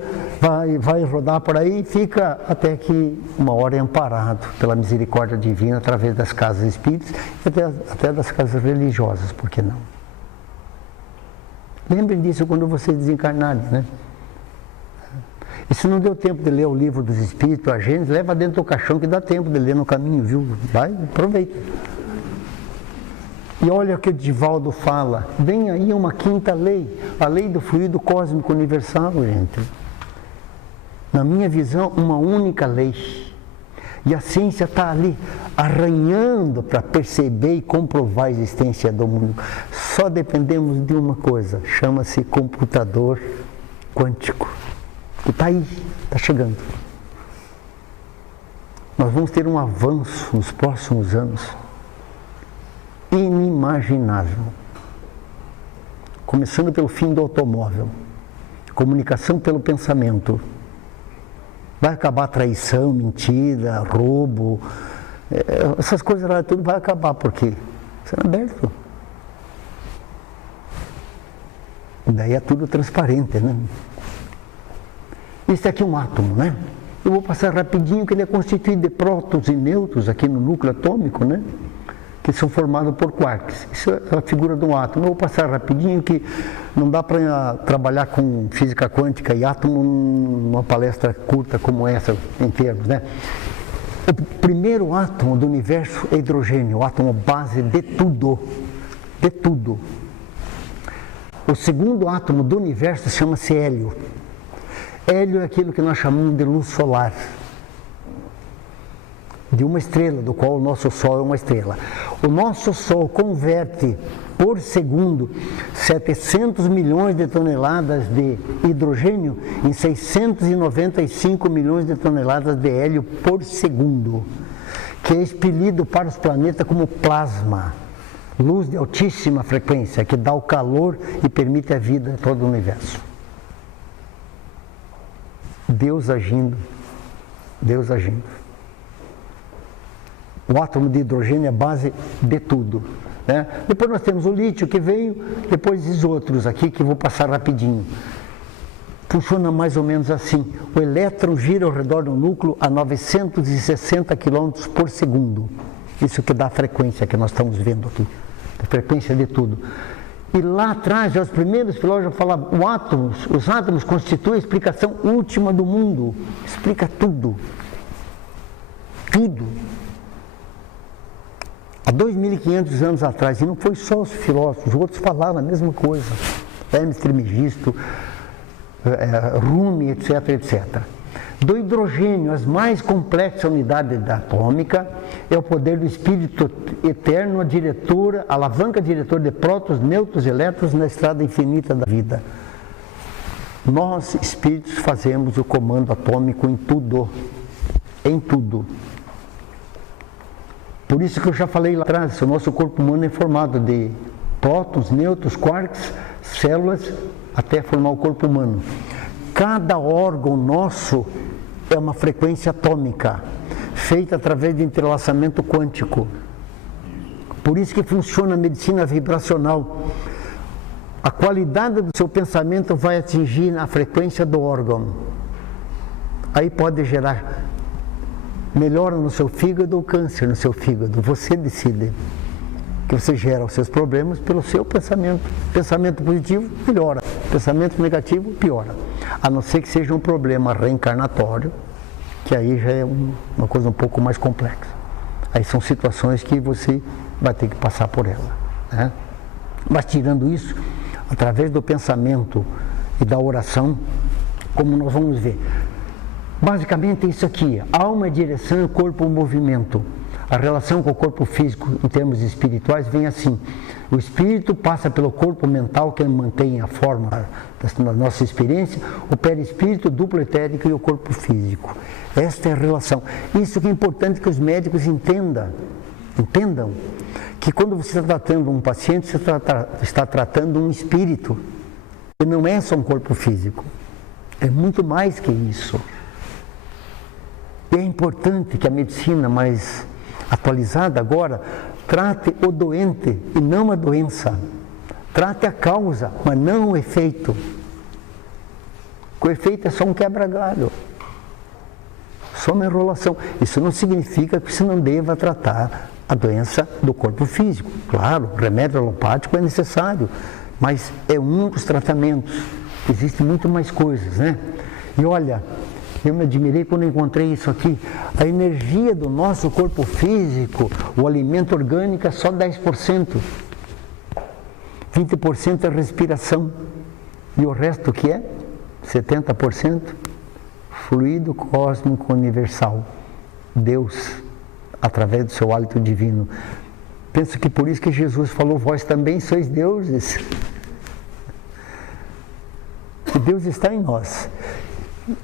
vai rodar por aí e fica até que uma hora é amparado pela misericórdia divina através das casas espíritas e até das casas religiosas, por que não? Lembrem disso quando vocês desencarnarem, né? E se não deu tempo de ler o livro dos Espíritos, a gente leva dentro do caixão que dá tempo de ler no caminho, viu? Vai, aproveita. E olha o que o Divaldo fala, vem aí uma quinta lei, a lei do fluido cósmico universal, gente. Na minha visão, uma única lei. E a ciência está ali, arranhando para perceber e comprovar a existência do mundo. Só dependemos de uma coisa, chama-se computador quântico. Que está aí, está chegando. Nós vamos ter um avanço nos próximos anos inimaginável. Começando pelo fim do automóvel, comunicação pelo pensamento. Vai acabar a traição, mentira, roubo, essas coisas lá, tudo vai acabar, porque será aberto. E daí é tudo transparente, né? Isso aqui é um átomo, né? Eu vou passar rapidinho que ele é constituído de prótons e nêutrons aqui no núcleo atômico, né? Que são formados por quarks. Isso é a figura de um átomo. Eu vou passar rapidinho que não dá para trabalhar com física quântica e átomo numa palestra curta como essa, em termos, né? O primeiro átomo do universo é hidrogênio, o átomo base de tudo. De tudo. O segundo átomo do universo chama-se hélio. Hélio é aquilo que nós chamamos de luz solar, de uma estrela, do qual o nosso Sol é uma estrela. O nosso Sol converte por segundo 700 milhões de toneladas de hidrogênio em 695 milhões de toneladas de hélio por segundo, que é expelido para os planetas como plasma, luz de altíssima frequência, que dá o calor e permite a vida a todo o universo. Deus agindo. Deus agindo. O átomo de hidrogênio é a base de tudo, né? Depois nós temos o lítio que veio, depois esses outros aqui que eu vou passar rapidinho. Funciona mais ou menos assim. O elétron gira ao redor do núcleo a 960 km por segundo. Isso que dá a frequência que nós estamos vendo aqui. A frequência de tudo. E lá atrás, já os primeiros filósofos falavam, os átomos constituem a explicação última do mundo. Explica tudo. Tudo. Há 2.500 anos atrás, e não foi só os filósofos, os outros falavam a mesma coisa. Hermes Trismegisto, Rumi, etc, etc. Do hidrogênio, as mais complexas unidades atômica, é o poder do Espírito Eterno, a alavanca diretora de prótons, nêutrons e elétrons na estrada infinita da vida. Nós, espíritos, fazemos o comando atômico em tudo. Em tudo. Por isso que eu já falei lá atrás, o nosso corpo humano é formado de prótons, nêutrons, quarks, células, até formar o corpo humano. Cada órgão nosso é uma frequência atômica, feita através de entrelaçamento quântico. Por isso que funciona a medicina vibracional. A qualidade do seu pensamento vai atingir a frequência do órgão. Aí pode gerar melhora no seu fígado ou câncer no seu fígado. Você decide. Que você gera os seus problemas pelo seu pensamento. Pensamento positivo, melhora. Pensamento negativo, piora. A não ser que seja um problema reencarnatório, que aí já é uma coisa um pouco mais complexa. Aí são situações que você vai ter que passar por ela, né? Mas tirando isso, através do pensamento e da oração, como nós vamos ver, basicamente é isso aqui: alma é direção, corpo é movimento. A relação com o corpo físico, em termos espirituais, vem assim: o espírito passa pelo corpo mental, que mantém a forma da nossa experiência, o perispírito, duplo etérico e o corpo físico. Esta é a relação. Isso que é importante que os médicos entendam, que quando você está tratando um paciente, você está tratando um espírito, e não é só um corpo físico, é muito mais que isso. E é importante que a medicina mais atualizada agora trate o doente e não a doença. Trate a causa, mas não o efeito. O efeito é só um quebra-galho, só uma enrolação. Isso não significa que você não deva tratar a doença do corpo físico. Claro, o remédio alopático é necessário, mas é um dos tratamentos. Existem muito mais coisas, né? E olha, eu me admirei quando encontrei isso aqui. A energia do nosso corpo físico, o alimento orgânico é só 10%. 20% é respiração. E o resto que é? 70%? Fluido cósmico universal. Deus, através do seu hálito divino. Penso que por isso que Jesus falou, vós também sois deuses. E Deus está em nós.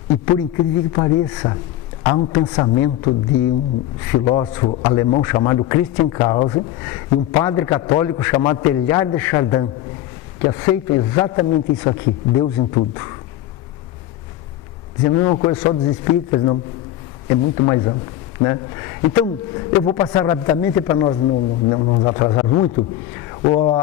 E por incrível que pareça, há um pensamento de um filósofo alemão chamado Christian Krause e um padre católico chamado Teilhard de Chardin, que aceitam exatamente isso aqui: Deus em tudo. Dizendo a mesma coisa só dos espíritas, não, é muito mais amplo, né? Então, eu vou passar rapidamente para nós não nos atrasarmos muito.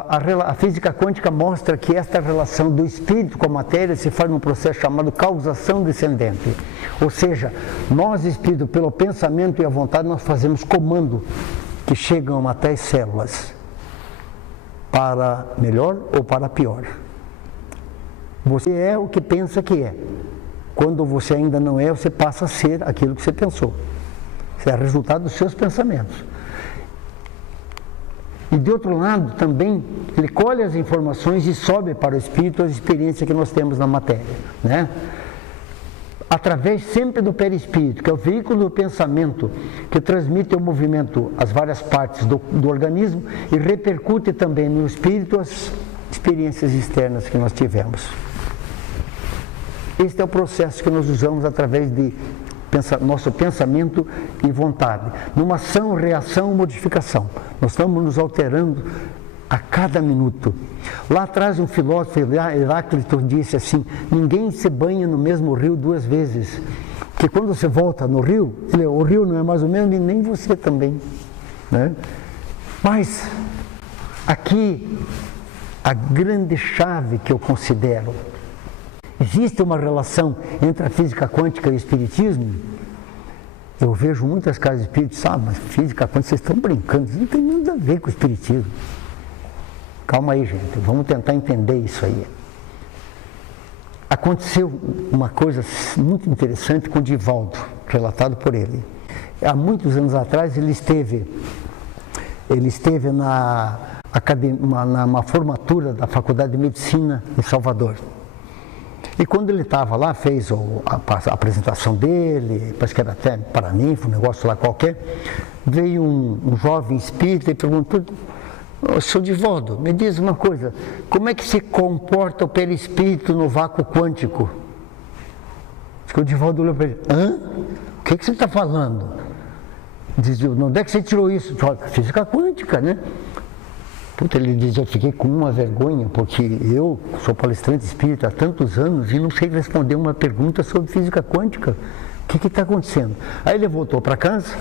A física quântica mostra que esta relação do espírito com a matéria se faz num processo chamado causação descendente. Ou seja, nós, espírito, pelo pensamento e a vontade, nós fazemos comando que chegam até as células, para melhor ou para pior. Você é o que pensa que é. Quando você ainda não é, você passa a ser aquilo que você pensou. Isso é resultado dos seus pensamentos. E de outro lado, também, ele colhe as informações e sobe para o espírito as experiências que nós temos na matéria, né? Através sempre do perispírito, que é o veículo do pensamento, que transmite o movimento às várias partes do organismo e repercute também no espírito as experiências externas que nós tivemos. Este é o processo que nós usamos através de nosso pensamento e vontade, numa ação, reação, modificação. Nós estamos nos alterando a cada minuto. Lá atrás um filósofo, Heráclito, disse assim: ninguém se banha no mesmo rio duas vezes, porque quando você volta no rio, o rio não é mais o mesmo e nem você também, né? Mas aqui a grande chave que eu considero: existe uma relação entre a física quântica e o espiritismo? Eu vejo muitas casas espíritas, mas física quântica, vocês estão brincando, isso não tem nada a ver com o espiritismo. Calma aí, gente, vamos tentar entender isso aí. Aconteceu uma coisa muito interessante com o Divaldo, relatado por ele. Há muitos anos atrás ele esteve numa formatura da Faculdade de Medicina em Salvador. E quando ele estava lá, fez a apresentação dele, parece que era até paraninfo, um negócio lá qualquer, veio um jovem espírita e perguntou: seu Divaldo, me diz uma coisa, como é que se comporta o perispírito no vácuo quântico? O Divaldo olhou para ele: hã? O que você está falando? Diz: onde é que você tirou isso? Física quântica, né? Puta, ele diz: eu fiquei com uma vergonha, porque eu sou palestrante espírita há tantos anos e não sei responder uma pergunta sobre física quântica. O que está acontecendo? Aí ele voltou para casa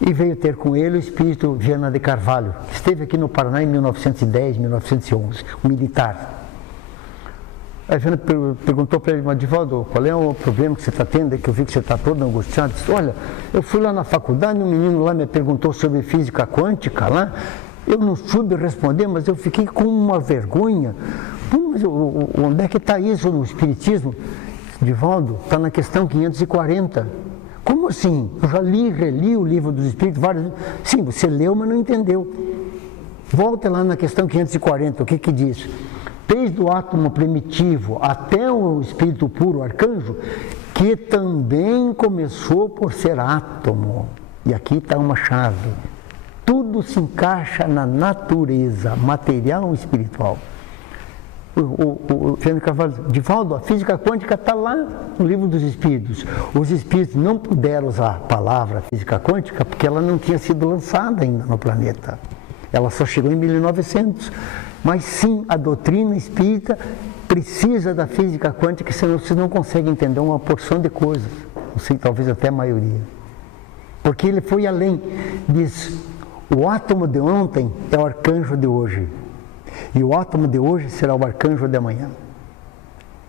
e veio ter com ele o espírito Viana de Carvalho, que esteve aqui no Paraná em 1910, 1911, um militar. Aí Viana perguntou para ele: mas Divaldo, qual é o problema que você está tendo? É que eu vi que você está todo angustiado. Disse: olha, eu fui lá na faculdade, um menino lá me perguntou sobre física quântica lá, eu não soube responder, mas eu fiquei com uma vergonha. Mas onde é que está isso no espiritismo? Divaldo, está na questão 540. Como assim? Eu já li e reli o livro dos espíritos várias vezes. Sim, você leu, mas não entendeu. Volta lá na questão 540, o que diz? Desde o átomo primitivo até o espírito puro, o arcanjo, que também começou por ser átomo. E aqui está uma chave. Tudo se encaixa na natureza material e espiritual. O Fernando Carvalho: Divaldo, a física quântica está lá no livro dos espíritos. Os espíritos não puderam usar a palavra física quântica porque ela não tinha sido lançada ainda no planeta. Ela só chegou em 1900. Mas sim, a doutrina espírita precisa da física quântica, senão vocês não conseguem entender uma porção de coisas. Não sei, talvez até a maioria. Porque ele foi além. Diz: o átomo de ontem é o arcanjo de hoje. E o átomo de hoje será o arcanjo de amanhã.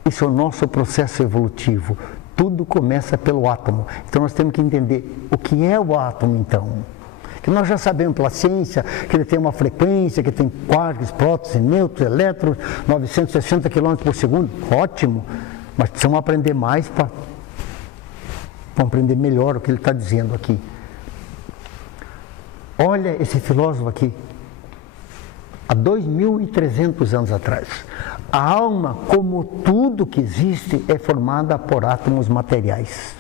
Isso é o nosso processo evolutivo. Tudo começa pelo átomo. Então nós temos que entender o que é o átomo, então. Que nós já sabemos pela ciência que ele tem uma frequência, que tem quarks, prótons, nêutrons, elétrons, 960 km por segundo. Ótimo. Mas precisamos aprender mais para compreender melhor o que ele está dizendo aqui. Olha esse filósofo aqui. Há 2.300 anos atrás. A alma, como tudo que existe, é formada por átomos materiais.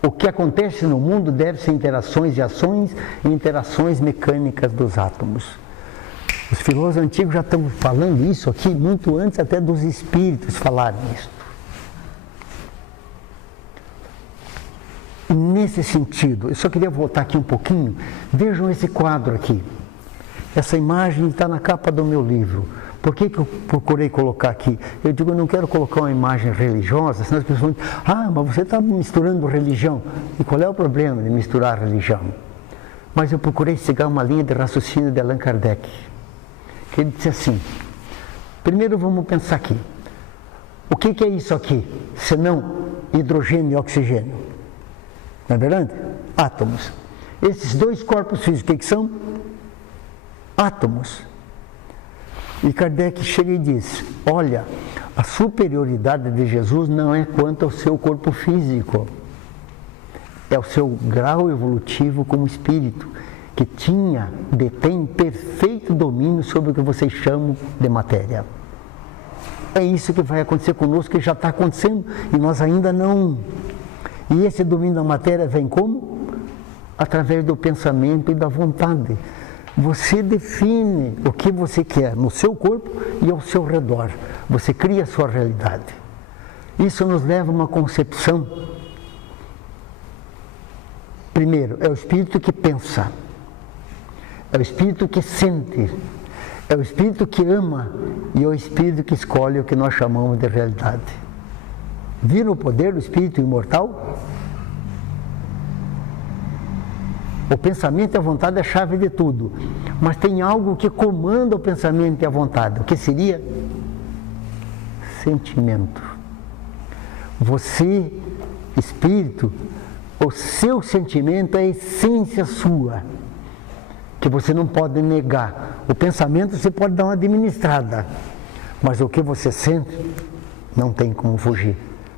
O que acontece no mundo deve ser interações e ações e interações mecânicas dos átomos. Os filósofos antigos já estão falando isso aqui muito antes até dos espíritos falarem isso. Nesse sentido, eu só queria voltar aqui um pouquinho. Vejam esse quadro aqui. Essa imagem está na capa do meu livro. Por que eu procurei colocar aqui? Eu digo: eu não quero colocar uma imagem religiosa, senão as pessoas dizem: ah, mas você está misturando religião. E qual é o problema de misturar religião? Mas eu procurei seguir uma linha de raciocínio de Allan Kardec, que ele disse assim: primeiro vamos pensar aqui. O que é isso aqui, senão hidrogênio e oxigênio? Não é verdade? Átomos. Esses dois corpos físicos, o que são? Átomos. E Kardec chega e diz: olha, a superioridade de Jesus não é quanto ao seu corpo físico, é o seu grau evolutivo como espírito, que detém perfeito domínio sobre o que vocês chamam de matéria. É isso que vai acontecer conosco, que já está acontecendo, e nós ainda não. E esse domínio da matéria vem como? Através do pensamento e da vontade. Você define o que você quer no seu corpo e ao seu redor. Você cria a sua realidade. Isso nos leva a uma concepção. Primeiro, é o espírito que pensa. é o espírito que sente, é o espírito que ama e é o espírito que escolhe o que nós chamamos de realidade. Viram o poder do espírito imortal? O pensamento e a vontade é a chave de tudo, mas tem algo que comanda o pensamento e a vontade. O que seria? Sentimento. Você, espírito, o seu sentimento é a essência sua, que você não pode negar. O pensamento você pode dar uma administrada, mas o que você sente não tem como fugir,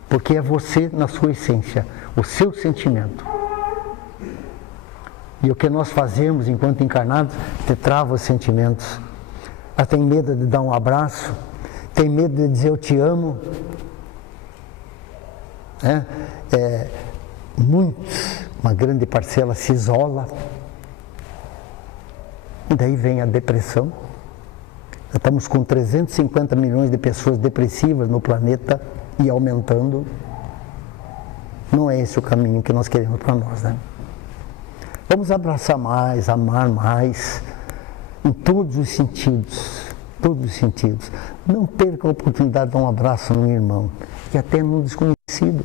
porque é você na sua essência, o seu sentimento. E o que nós fazemos enquanto encarnados te trava os sentimentos. Ela tem medo de dar um abraço, tem medo de dizer eu te amo. Uma grande parcela se isola. E daí vem a depressão. Já estamos com 350 milhões de pessoas depressivas no planeta e aumentando. Não é esse o caminho que nós queremos para nós, né? Vamos abraçar mais, amar mais, em todos os sentidos, todos os sentidos. Não perca a oportunidade de dar um abraço num irmão, e até num desconhecido.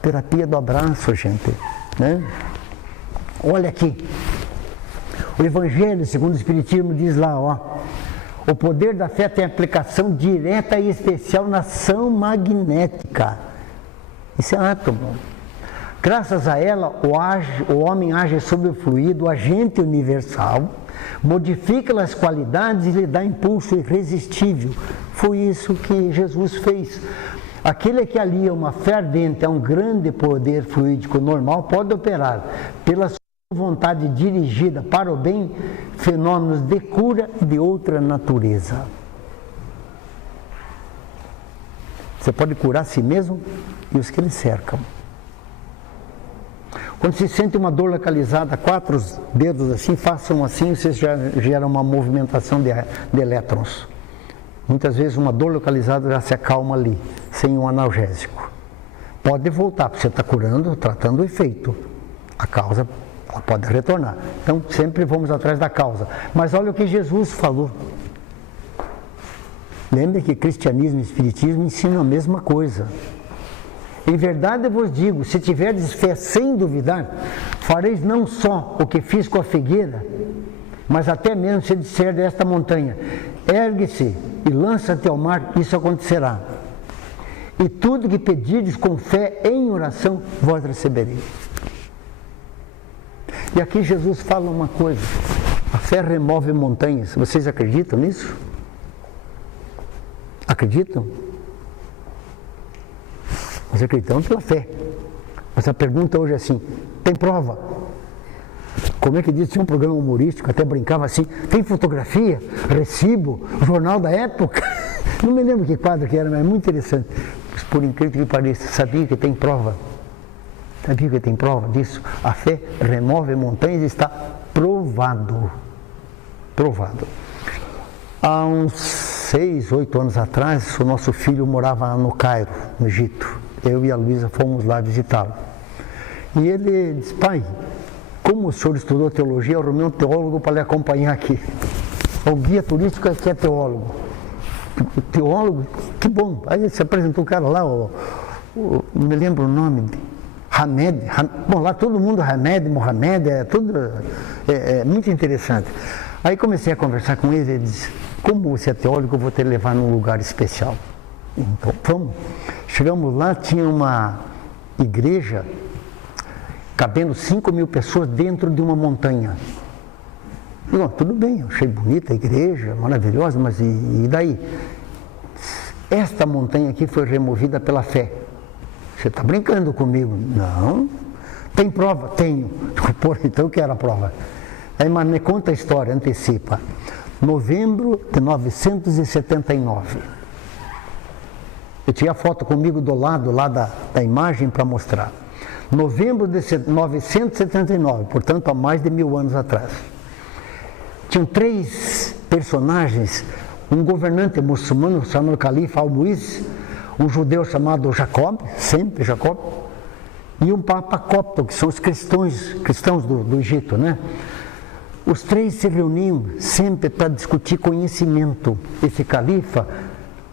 Terapia do abraço, gente, né? Olha aqui, o Evangelho, segundo o Espiritismo, diz lá, ó, o poder da fé tem aplicação direta e especial na ação magnética. Isso é átomo. Graças a ela, o homem age sobre o fluido, o agente universal, modifica as qualidades e lhe dá impulso irresistível. Foi isso que Jesus fez. Aquele que alia uma fé ardente a um grande poder fluídico normal pode operar, pela sua vontade dirigida para o bem, fenômenos de cura de outra natureza. Você pode curar a si mesmo e os que lhe cercam. Quando se sente uma dor localizada, 4 dedos assim, façam assim, você já gera uma movimentação de elétrons. Muitas vezes uma dor localizada já se acalma ali, sem um analgésico. Pode voltar, porque você está curando, tratando o efeito. A causa, ela pode retornar. Então, sempre vamos atrás da causa. Mas olha o que Jesus falou. Lembre que cristianismo e espiritismo ensinam a mesma coisa. Em verdade eu vos digo, se tiverdes fé sem duvidar, fareis não só o que fiz com a figueira, mas até mesmo se disser desta montanha, ergue-se e lança-te ao mar, isso acontecerá. E tudo que pedirdes com fé em oração, vós recebereis. E aqui Jesus fala uma coisa, a fé remove montanhas. Vocês acreditam nisso? Acreditam? Nós acreditamos pela fé. Mas a pergunta hoje é assim, tem prova? Como é que diz? Tinha um programa humorístico, até brincava assim, tem fotografia, recibo, jornal da época? Não me lembro que quadro que era, mas é muito interessante. Mas por incrível que pareça, sabia que tem prova? Sabia que tem prova disso? A fé remove montanhas e está provado. Provado. Há uns 6, 8 anos atrás, o nosso filho morava no Cairo, no Egito. Eu e a Luísa fomos lá visitá-lo. E ele disse, pai, como o senhor estudou teologia, eu arrumei um teólogo para lhe acompanhar aqui. O guia turístico que é teólogo. Teólogo? Que bom. Aí se apresentou o cara lá, não me lembro o nome, Hamed. Bom, lá todo mundo Hamed, Mohamed, é muito interessante. Aí comecei a conversar com ele, ele disse, como você é teólogo, eu vou te levar num lugar especial. Então, vamos. Chegamos lá, tinha uma igreja cabendo 5.000 pessoas dentro de uma montanha. Não, tudo bem, eu achei bonita a igreja, maravilhosa, mas e daí? Esta montanha aqui foi removida pela fé. Você está brincando comigo? Não. Tem prova? Tenho. Pô, então eu quero a prova. Aí, mas me conta a história, antecipa. Novembro de 979. Eu tinha a foto comigo do lado lá da imagem para mostrar. Novembro de 979, portanto há mais de 1000 anos atrás. Tinham 3 personagens, um governante muçulmano chamado Califa Al-Muiz, um judeu chamado Jacob, sempre Jacob, e um papa copto, que são os cristãos do Egito, né? os três se reuniam sempre para discutir conhecimento. Esse califa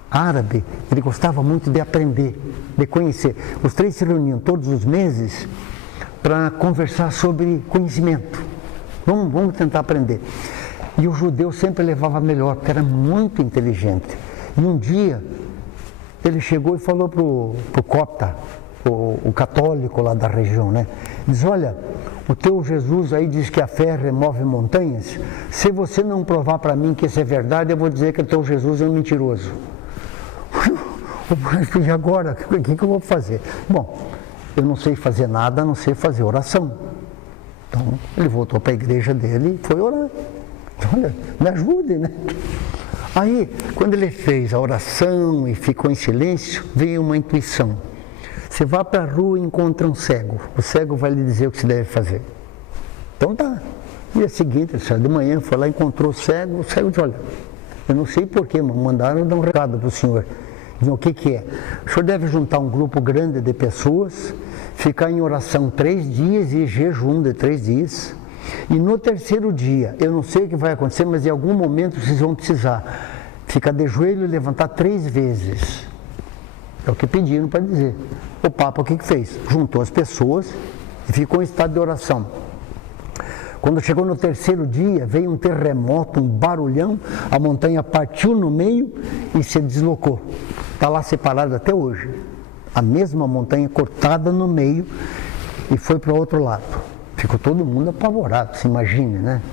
árabe, ele gostava muito de aprender, de conhecer. Os três se reuniam todos os meses para conversar sobre conhecimento. Vamos tentar aprender. E o judeu sempre levava melhor, porque era muito inteligente. E um dia, ele chegou e falou para o copta, o católico lá da região, né? Diz, olha, o teu Jesus aí diz que a fé remove montanhas. Se você não provar para mim que isso é verdade, eu vou dizer que o teu Jesus é um mentiroso. E agora, o que eu vou fazer? Bom, eu não sei fazer nada, a não sei fazer oração. Então, ele voltou para a igreja dele e foi orar. Olha, me ajude, né? Aí, quando ele fez a oração e ficou em silêncio, veio uma intuição. Você vai para a rua e encontra um cego. O cego vai lhe dizer o que você deve fazer. Então tá. Dia seguinte, ele saiu de manhã, foi lá, encontrou o cego disse, olha, eu não sei porquê, mas mandaram dar um recado para o senhor. Dizem, o que é? O senhor deve juntar um grupo grande de pessoas, ficar em oração 3 dias e jejum de 3 dias. E no terceiro dia, eu não sei o que vai acontecer, mas em algum momento vocês vão precisar ficar de joelho e levantar 3 vezes. É o que pediram para dizer. O Papa o que fez? Juntou as pessoas e ficou em estado de oração. Quando chegou no terceiro dia, veio um terremoto, um barulhão, a montanha partiu no meio e se deslocou. Está lá separada até hoje. A mesma montanha cortada no meio e foi para o outro lado. Ficou todo mundo apavorado, se imagine, né?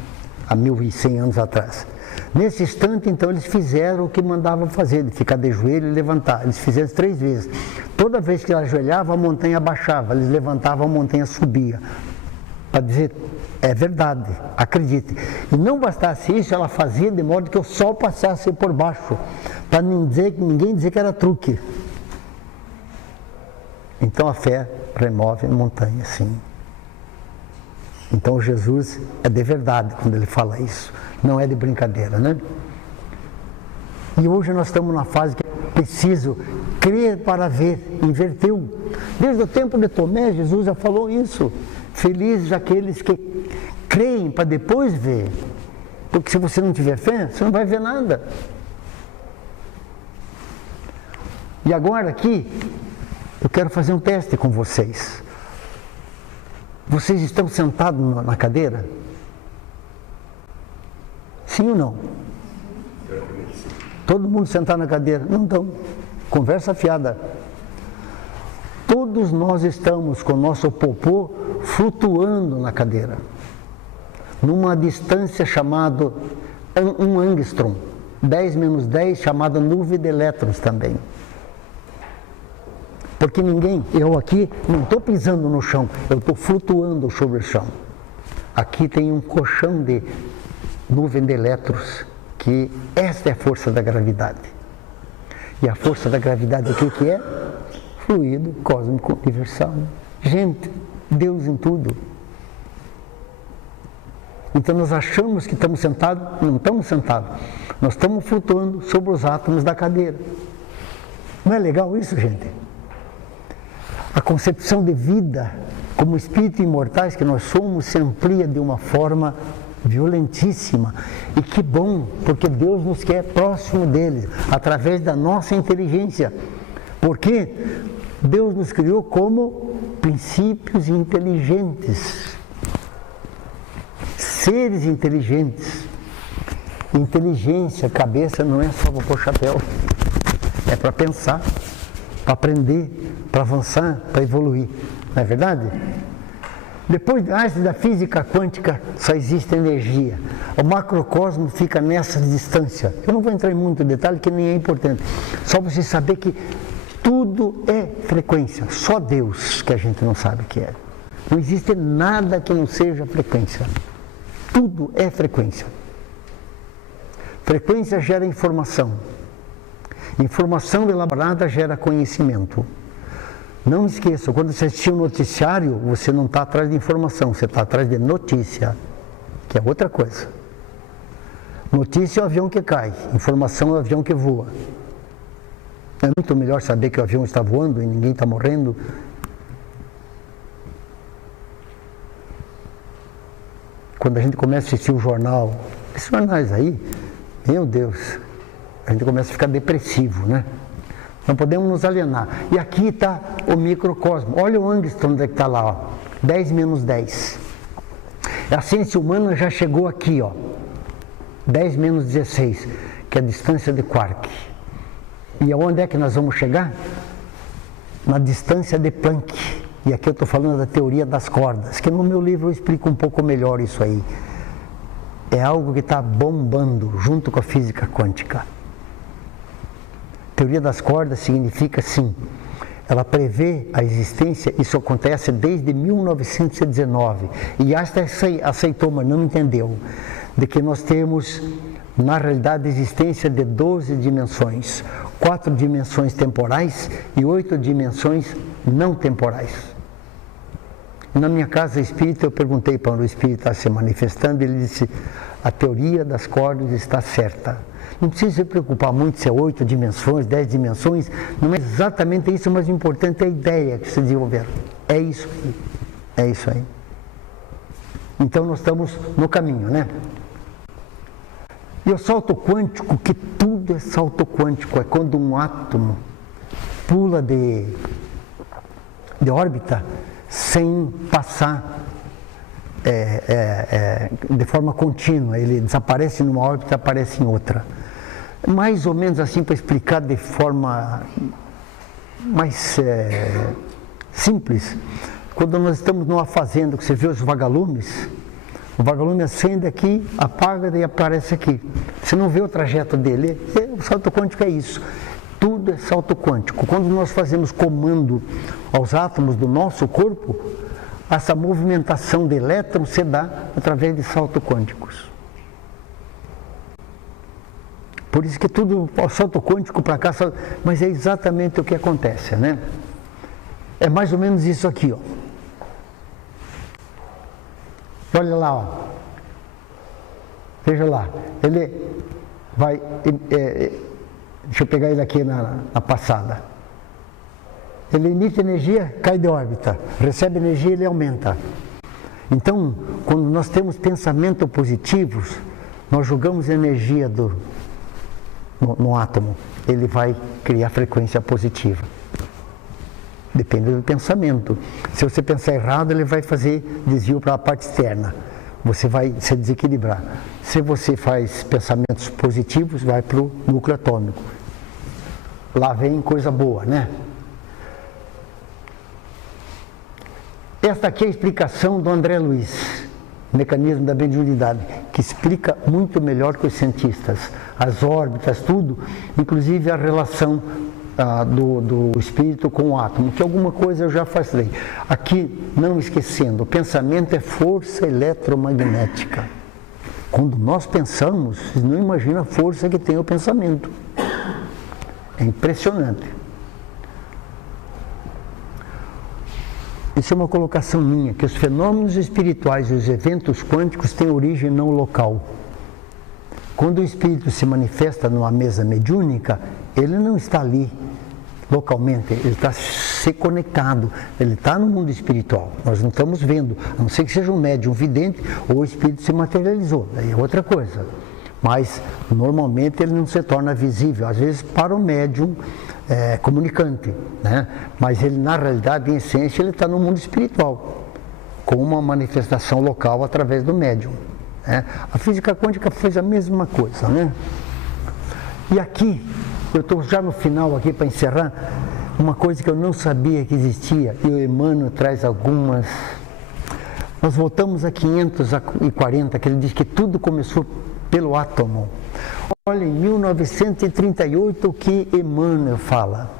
Há 1100 anos atrás. Nesse instante, então, eles fizeram o que mandavam fazer, de ficar de joelho e levantar. Eles fizeram 3 vezes. Toda vez que ela ajoelhava, a montanha abaixava. Eles levantavam, a montanha subia. Para dizer, é verdade, acredite. E não bastasse isso, ela fazia de modo que o sol passasse por baixo, para ninguém dizer que era truque. Então a fé remove montanha, sim. Então Jesus é de verdade quando ele fala isso, não é de brincadeira, né? E hoje nós estamos na fase que é preciso crer para ver, inverteu. Desde o tempo de Tomé, Jesus já falou isso. Felizes aqueles que creem para depois ver. Porque se você não tiver fé, você não vai ver nada. E agora aqui, eu quero fazer um teste com vocês. Vocês estão sentados na cadeira? Sim ou não? Todo mundo sentado na cadeira? Não estão. Conversa fiada. Todos nós estamos com o nosso popô flutuando na cadeira, numa distância chamada 1 angstrom, 10 menos 10, chamada nuvem de elétrons também. Porque eu aqui não estou pisando no chão, eu estou flutuando sobre o chão. Aqui tem um colchão de nuvem de elétrons, que esta é a força da gravidade. E a força da gravidade, o que é? Fluido cósmico universal. Gente, Deus em tudo. Então nós achamos que estamos sentados, não estamos sentados. Nós estamos flutuando sobre os átomos da cadeira. Não é legal isso, gente? A concepção de vida como espíritos imortais que nós somos se amplia de uma forma violentíssima. E que bom, porque Deus nos quer próximo dele, através da nossa inteligência. Porque Deus nos criou como princípios inteligentes, seres inteligentes. Inteligência, cabeça não é só para pôr chapéu, é para pensar, para aprender, para avançar, para evoluir, não é verdade? Depois da física quântica só existe energia, o macrocosmo fica nessa distância. Eu não vou entrar em muito detalhe, que nem é importante, só você saber que tudo é frequência, só Deus que a gente não sabe o que é. Não existe nada que não seja frequência. Tudo é frequência. Frequência gera informação. Informação elaborada gera conhecimento. Não esqueça, quando você assistir um noticiário, você não está atrás de informação, você está atrás de notícia, que é outra coisa. Notícia é o avião que cai, informação é o avião que voa. É muito melhor saber que o avião está voando e ninguém está morrendo. quando a gente começa a assistir o jornal, esses jornais aí, meu Deus, a gente começa a ficar depressivo, né? Não podemos nos alienar. E aqui está o microcosmo. Olha o Angstrom onde é que está lá, ó. 10 menos 10. A ciência humana já chegou aqui, ó. 10 menos 16, que é a distância de Quark. E aonde é que nós vamos chegar? Na distância de Planck. E aqui eu estou falando da teoria das cordas, que no meu livro eu explico um pouco melhor isso aí. É algo que está bombando junto com a física quântica. Teoria das cordas significa, sim, ela prevê a existência, isso acontece desde 1919. E Einstein aceitou, mas não entendeu, de que nós temos, na realidade, a existência de 12 dimensões. 4 dimensões temporais e 8 dimensões não temporais. Na minha casa espírita, eu perguntei para o espírito estar se manifestando, ele disse, a teoria das cordas está certa. Não precisa se preocupar muito se é 8 dimensões, 10 dimensões, não é exatamente isso, mas o importante é a ideia que se desenvolveram. É isso aí. É isso aí. Então nós estamos no caminho, né? E o salto quântico, que tudo é salto quântico, é quando um átomo pula de órbita sem passar de forma contínua, ele desaparece numa órbita e aparece em outra. Mais ou menos assim, para explicar de forma mais simples, quando nós estamos numa fazenda, que você vê os vagalumes, o vagalume acende aqui, apaga e aparece aqui. Você não vê o trajeto dele. O salto quântico é isso. Tudo é salto quântico. Quando nós fazemos comando aos átomos do nosso corpo, essa movimentação de elétrons se dá através de saltos quânticos. Por isso que tudo, o salto quântico para cá, mas é exatamente o que acontece, né? É mais ou menos isso aqui, ó. Olha lá, ó. Veja lá, ele vai, deixa eu pegar ele aqui na passada. Ele emite energia, cai de órbita, recebe energia, ele aumenta. Então, quando nós temos pensamentos positivos, nós jogamos energia no átomo, ele vai criar frequência positiva. Depende do pensamento. Se você pensar errado, ele vai fazer desvio para a parte externa. Você vai se desequilibrar. Se você faz pensamentos positivos, vai para o núcleo atômico. Lá vem coisa boa, né? Esta aqui é a explicação do André Luiz, mecanismo da mediunidade, que explica muito melhor que os cientistas. As órbitas, tudo, inclusive a relação do espírito com o átomo, que alguma coisa eu já falei. Aqui, não esquecendo, o pensamento é força eletromagnética. Quando nós pensamos, vocês não imaginam a força que tem o pensamento. É impressionante. Isso é uma colocação minha, que os fenômenos espirituais e os eventos quânticos têm origem não local. Quando o espírito se manifesta numa mesa mediúnica, ele não está ali localmente, ele está se conectado, ele está no mundo espiritual. Nós não estamos vendo, a não ser que seja um médium vidente ou o espírito se materializou, daí é outra coisa. Mas normalmente ele não se torna visível, às vezes para o médium comunicante, né? Mas ele na realidade, em essência, ele está no mundo espiritual, com uma manifestação local através do médium, né? A física quântica fez a mesma coisa, né? E aqui, eu estou já no final aqui para encerrar, uma coisa que eu não sabia que existia, e o Emmanuel traz algumas. Nós voltamos a 540, que ele diz que tudo começou pelo átomo. Olha, em 1938 o que Emmanuel fala.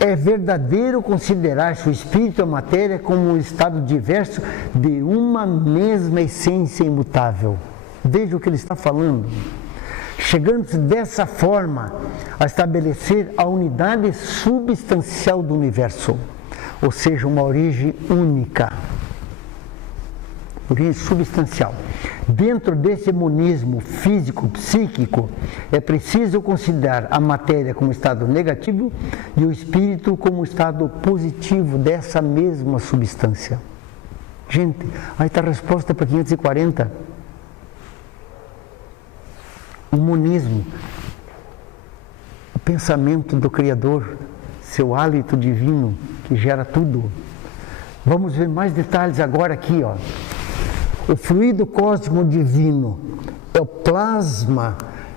É verdadeiro considerar-se o espírito e a matéria como um estado diverso de uma mesma essência imutável. Veja o que ele está falando. Chegando-se dessa forma a estabelecer a unidade substancial do universo, ou seja, uma origem única. Origem substancial. Dentro desse monismo físico-psíquico, é preciso considerar a matéria como estado negativo e o espírito como estado positivo dessa mesma substância. Gente, aí está a resposta para 540. O monismo, o pensamento do Criador, seu hálito divino que gera tudo. Vamos ver mais detalhes agora aqui, ó. O fluido cósmico divino é o plasma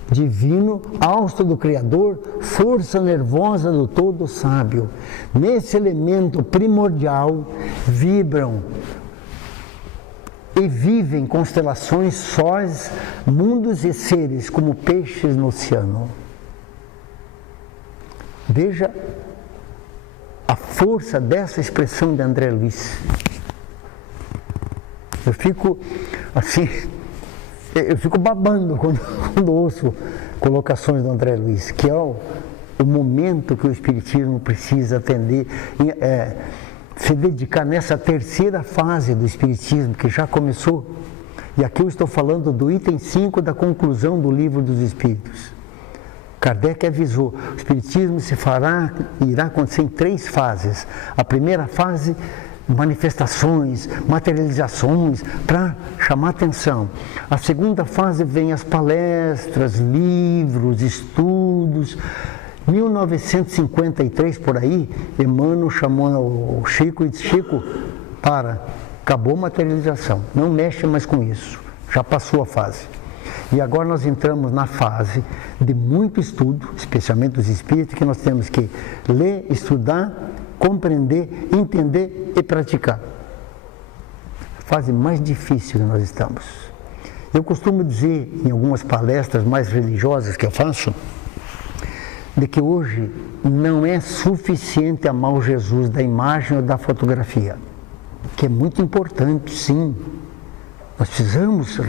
divino, hausto do Criador, força nervosa do todo sábio. Nesse elemento primordial vibram e vivem constelações, sóis, mundos e seres como peixes no oceano. Veja a força dessa expressão de André Luiz. Eu fico assim, eu fico babando quando ouço colocações do André Luiz, que é o momento que o Espiritismo precisa atender, se dedicar nessa terceira fase do Espiritismo, que já começou. E aqui eu estou falando do item 5 da conclusão do Livro dos Espíritos. Kardec avisou, o Espiritismo irá acontecer em 3 fases. A primeira fase, manifestações, materializações, para chamar atenção. A segunda fase vem as palestras, livros, estudos. 1953, por aí, Emmanuel chamou o Chico e disse: Chico, acabou a materialização, não mexe mais com isso, já passou a fase. E agora nós entramos na fase de muito estudo, especialmente dos espíritos, que nós temos que ler, estudar, compreender, entender e praticar. A fase mais difícil que nós estamos. Eu costumo dizer, em algumas palestras mais religiosas que eu faço, de que hoje não é suficiente amar o Jesus da imagem ou da fotografia, que é muito importante, sim. Nós precisamos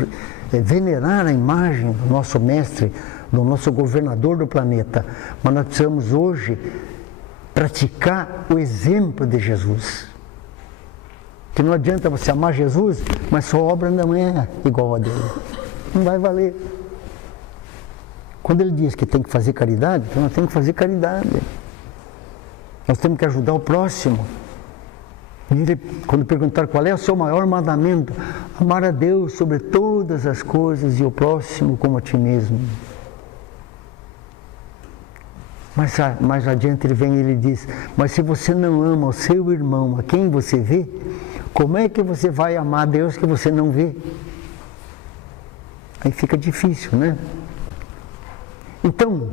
venerar a imagem do nosso mestre, do nosso governador do planeta, mas nós precisamos hoje praticar o exemplo de Jesus. Que não adianta você amar Jesus, mas sua obra não é igual a dele. Não vai valer. Quando ele diz que tem que fazer caridade, então nós temos que fazer caridade. Nós temos que ajudar o próximo. E ele, quando perguntaram qual é o seu maior mandamento, amar a Deus sobre todas as coisas e o próximo como a ti mesmo. Mais adiante ele vem e ele diz: mas se você não ama o seu irmão, a quem você vê, como é que você vai amar a Deus que você não vê? Aí fica difícil, né? Então,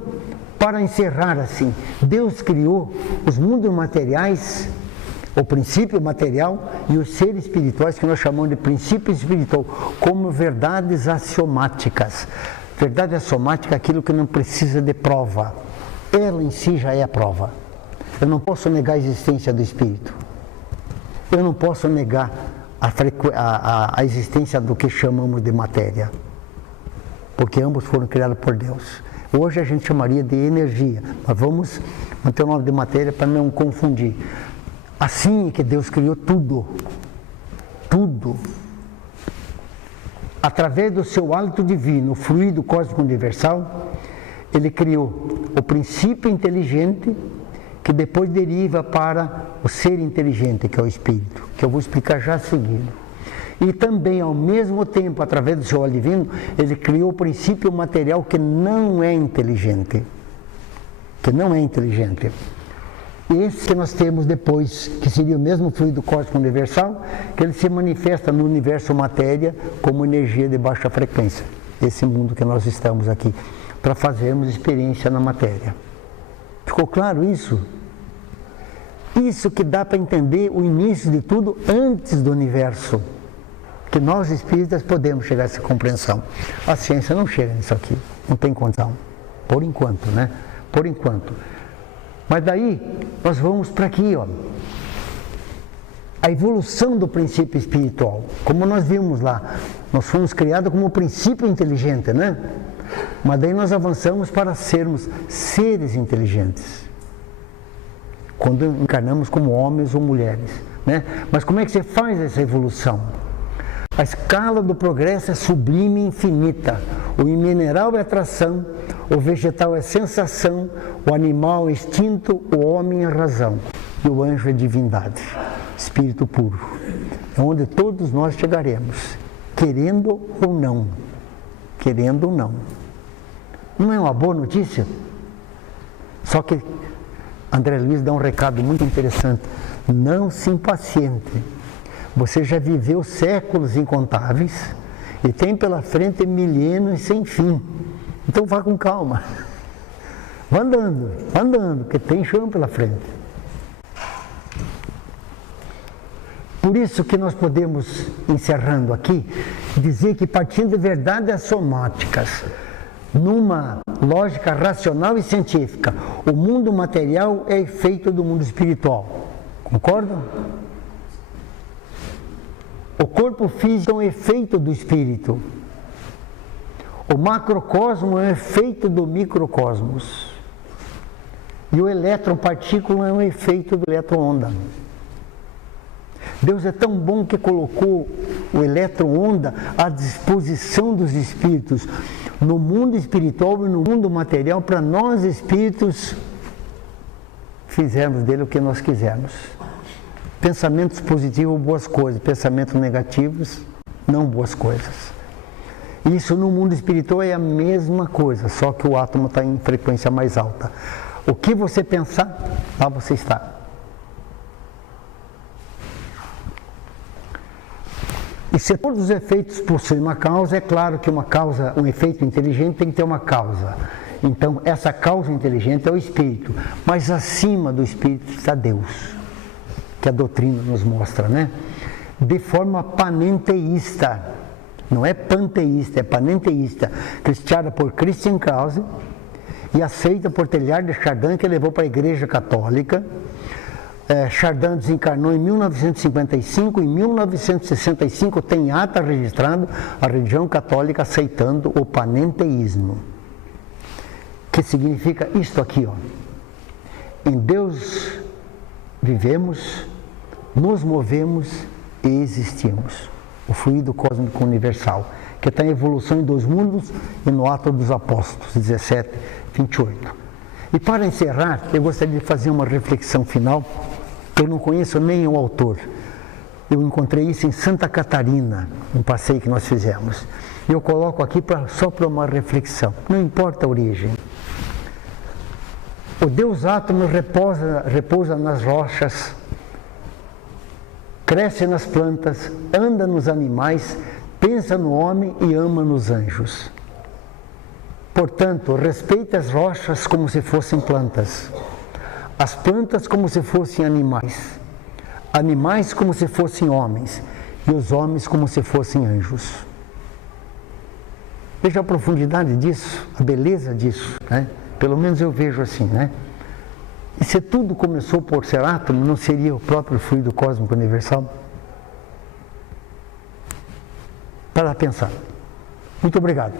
para encerrar assim, Deus criou os mundos materiais, o princípio material e os seres espirituais, que nós chamamos de princípio espiritual, como verdades axiomáticas. Verdade axiomática é aquilo que não precisa de prova. Ela em si já é a prova. Eu não posso negar a existência do Espírito. Eu não posso negar a existência do que chamamos de matéria. Porque ambos foram criados por Deus. Hoje a gente chamaria de energia, mas vamos manter o nome de matéria para não confundir. Assim é que Deus criou tudo. Tudo. Através do seu hálito divino, o fluido cósmico universal, ele criou o princípio inteligente, que depois deriva para o ser inteligente, que é o Espírito, que eu vou explicar já a seguir. E também, ao mesmo tempo, através do seu hálito divino, ele criou o princípio material que não é inteligente. Que não é inteligente. Esse que nós temos depois, que seria o mesmo fluido cósmico universal, que ele se manifesta no universo matéria como energia de baixa frequência. Esse mundo que nós estamos aqui, para fazermos experiência na matéria. Ficou claro isso? Isso que dá para entender o início de tudo antes do universo. Que nós espíritas podemos chegar a essa compreensão. A ciência não chega nisso aqui, não tem condição. Por enquanto, né? Por enquanto. Mas daí, nós vamos para aqui, ó. A evolução do princípio espiritual. Como nós vimos lá, nós fomos criados como princípio inteligente, né? Mas daí nós avançamos para sermos seres inteligentes. Quando encarnamos como homens ou mulheres, né? Mas como é que você faz essa evolução? A escala do progresso é sublime e infinita. O mineral é atração, o vegetal é sensação, o animal é instinto, o homem é razão. E o anjo é divindade, espírito puro. é onde todos nós chegaremos, querendo ou não. Querendo ou não. Não é uma boa notícia? Só que André Luiz dá um recado muito interessante. Não se impaciente. Você já viveu séculos incontáveis e tem pela frente milênios sem fim. Então vá com calma. Vá andando, porque tem chão pela frente. Por isso que nós podemos, encerrando aqui, dizer que partindo de verdades assomáticas, numa lógica racional e científica, o mundo material é efeito do mundo espiritual. Concordam? O corpo físico é um efeito do espírito. O macrocosmo é um efeito do microcosmos. E o elétron partícula é um efeito do elétron-onda. Deus é tão bom que colocou o elétron-onda à disposição dos espíritos no mundo espiritual e no mundo material para nós espíritos fizermos dele o que nós quisermos. Pensamentos positivos, boas coisas. Pensamentos negativos, não boas coisas. Isso no mundo espiritual é a mesma coisa, só que o átomo está em frequência mais alta. O que você pensar, lá você está. E se todos os efeitos possuem uma causa, é claro que um efeito inteligente tem que ter uma causa. Então, essa causa inteligente é o espírito. Mas acima do espírito está Deus, que a doutrina nos mostra, né? De forma panenteísta. Não é panteísta, é panenteísta. Cristiada por Christian Krause e aceita por Teilhard de Chardin, que levou para a Igreja Católica. Chardin desencarnou em 1955, em 1965 tem ata registrado a religião católica aceitando o panenteísmo, que significa isto aqui, ó. Em Deus vivemos, nos movemos e existimos. O fluido cósmico universal, que está em evolução em dois mundos e no Ato dos Apóstolos, 17, 28. E para encerrar, eu gostaria de fazer uma reflexão final. Eu não conheço nem o autor. Eu encontrei isso em Santa Catarina, um passeio que nós fizemos. E eu coloco aqui só para uma reflexão, não importa a origem. O Deus átomo repousa nas rochas, cresce nas plantas, anda nos animais, pensa no homem e ama nos anjos. Portanto, respeite as rochas como se fossem plantas. As plantas como se fossem animais, animais como se fossem homens, e os homens como se fossem anjos. Veja a profundidade disso, a beleza disso, né? Pelo menos eu vejo assim, né? E se tudo começou por ser átomo, não seria o próprio fluido cósmico universal? Para pensar. Muito obrigado.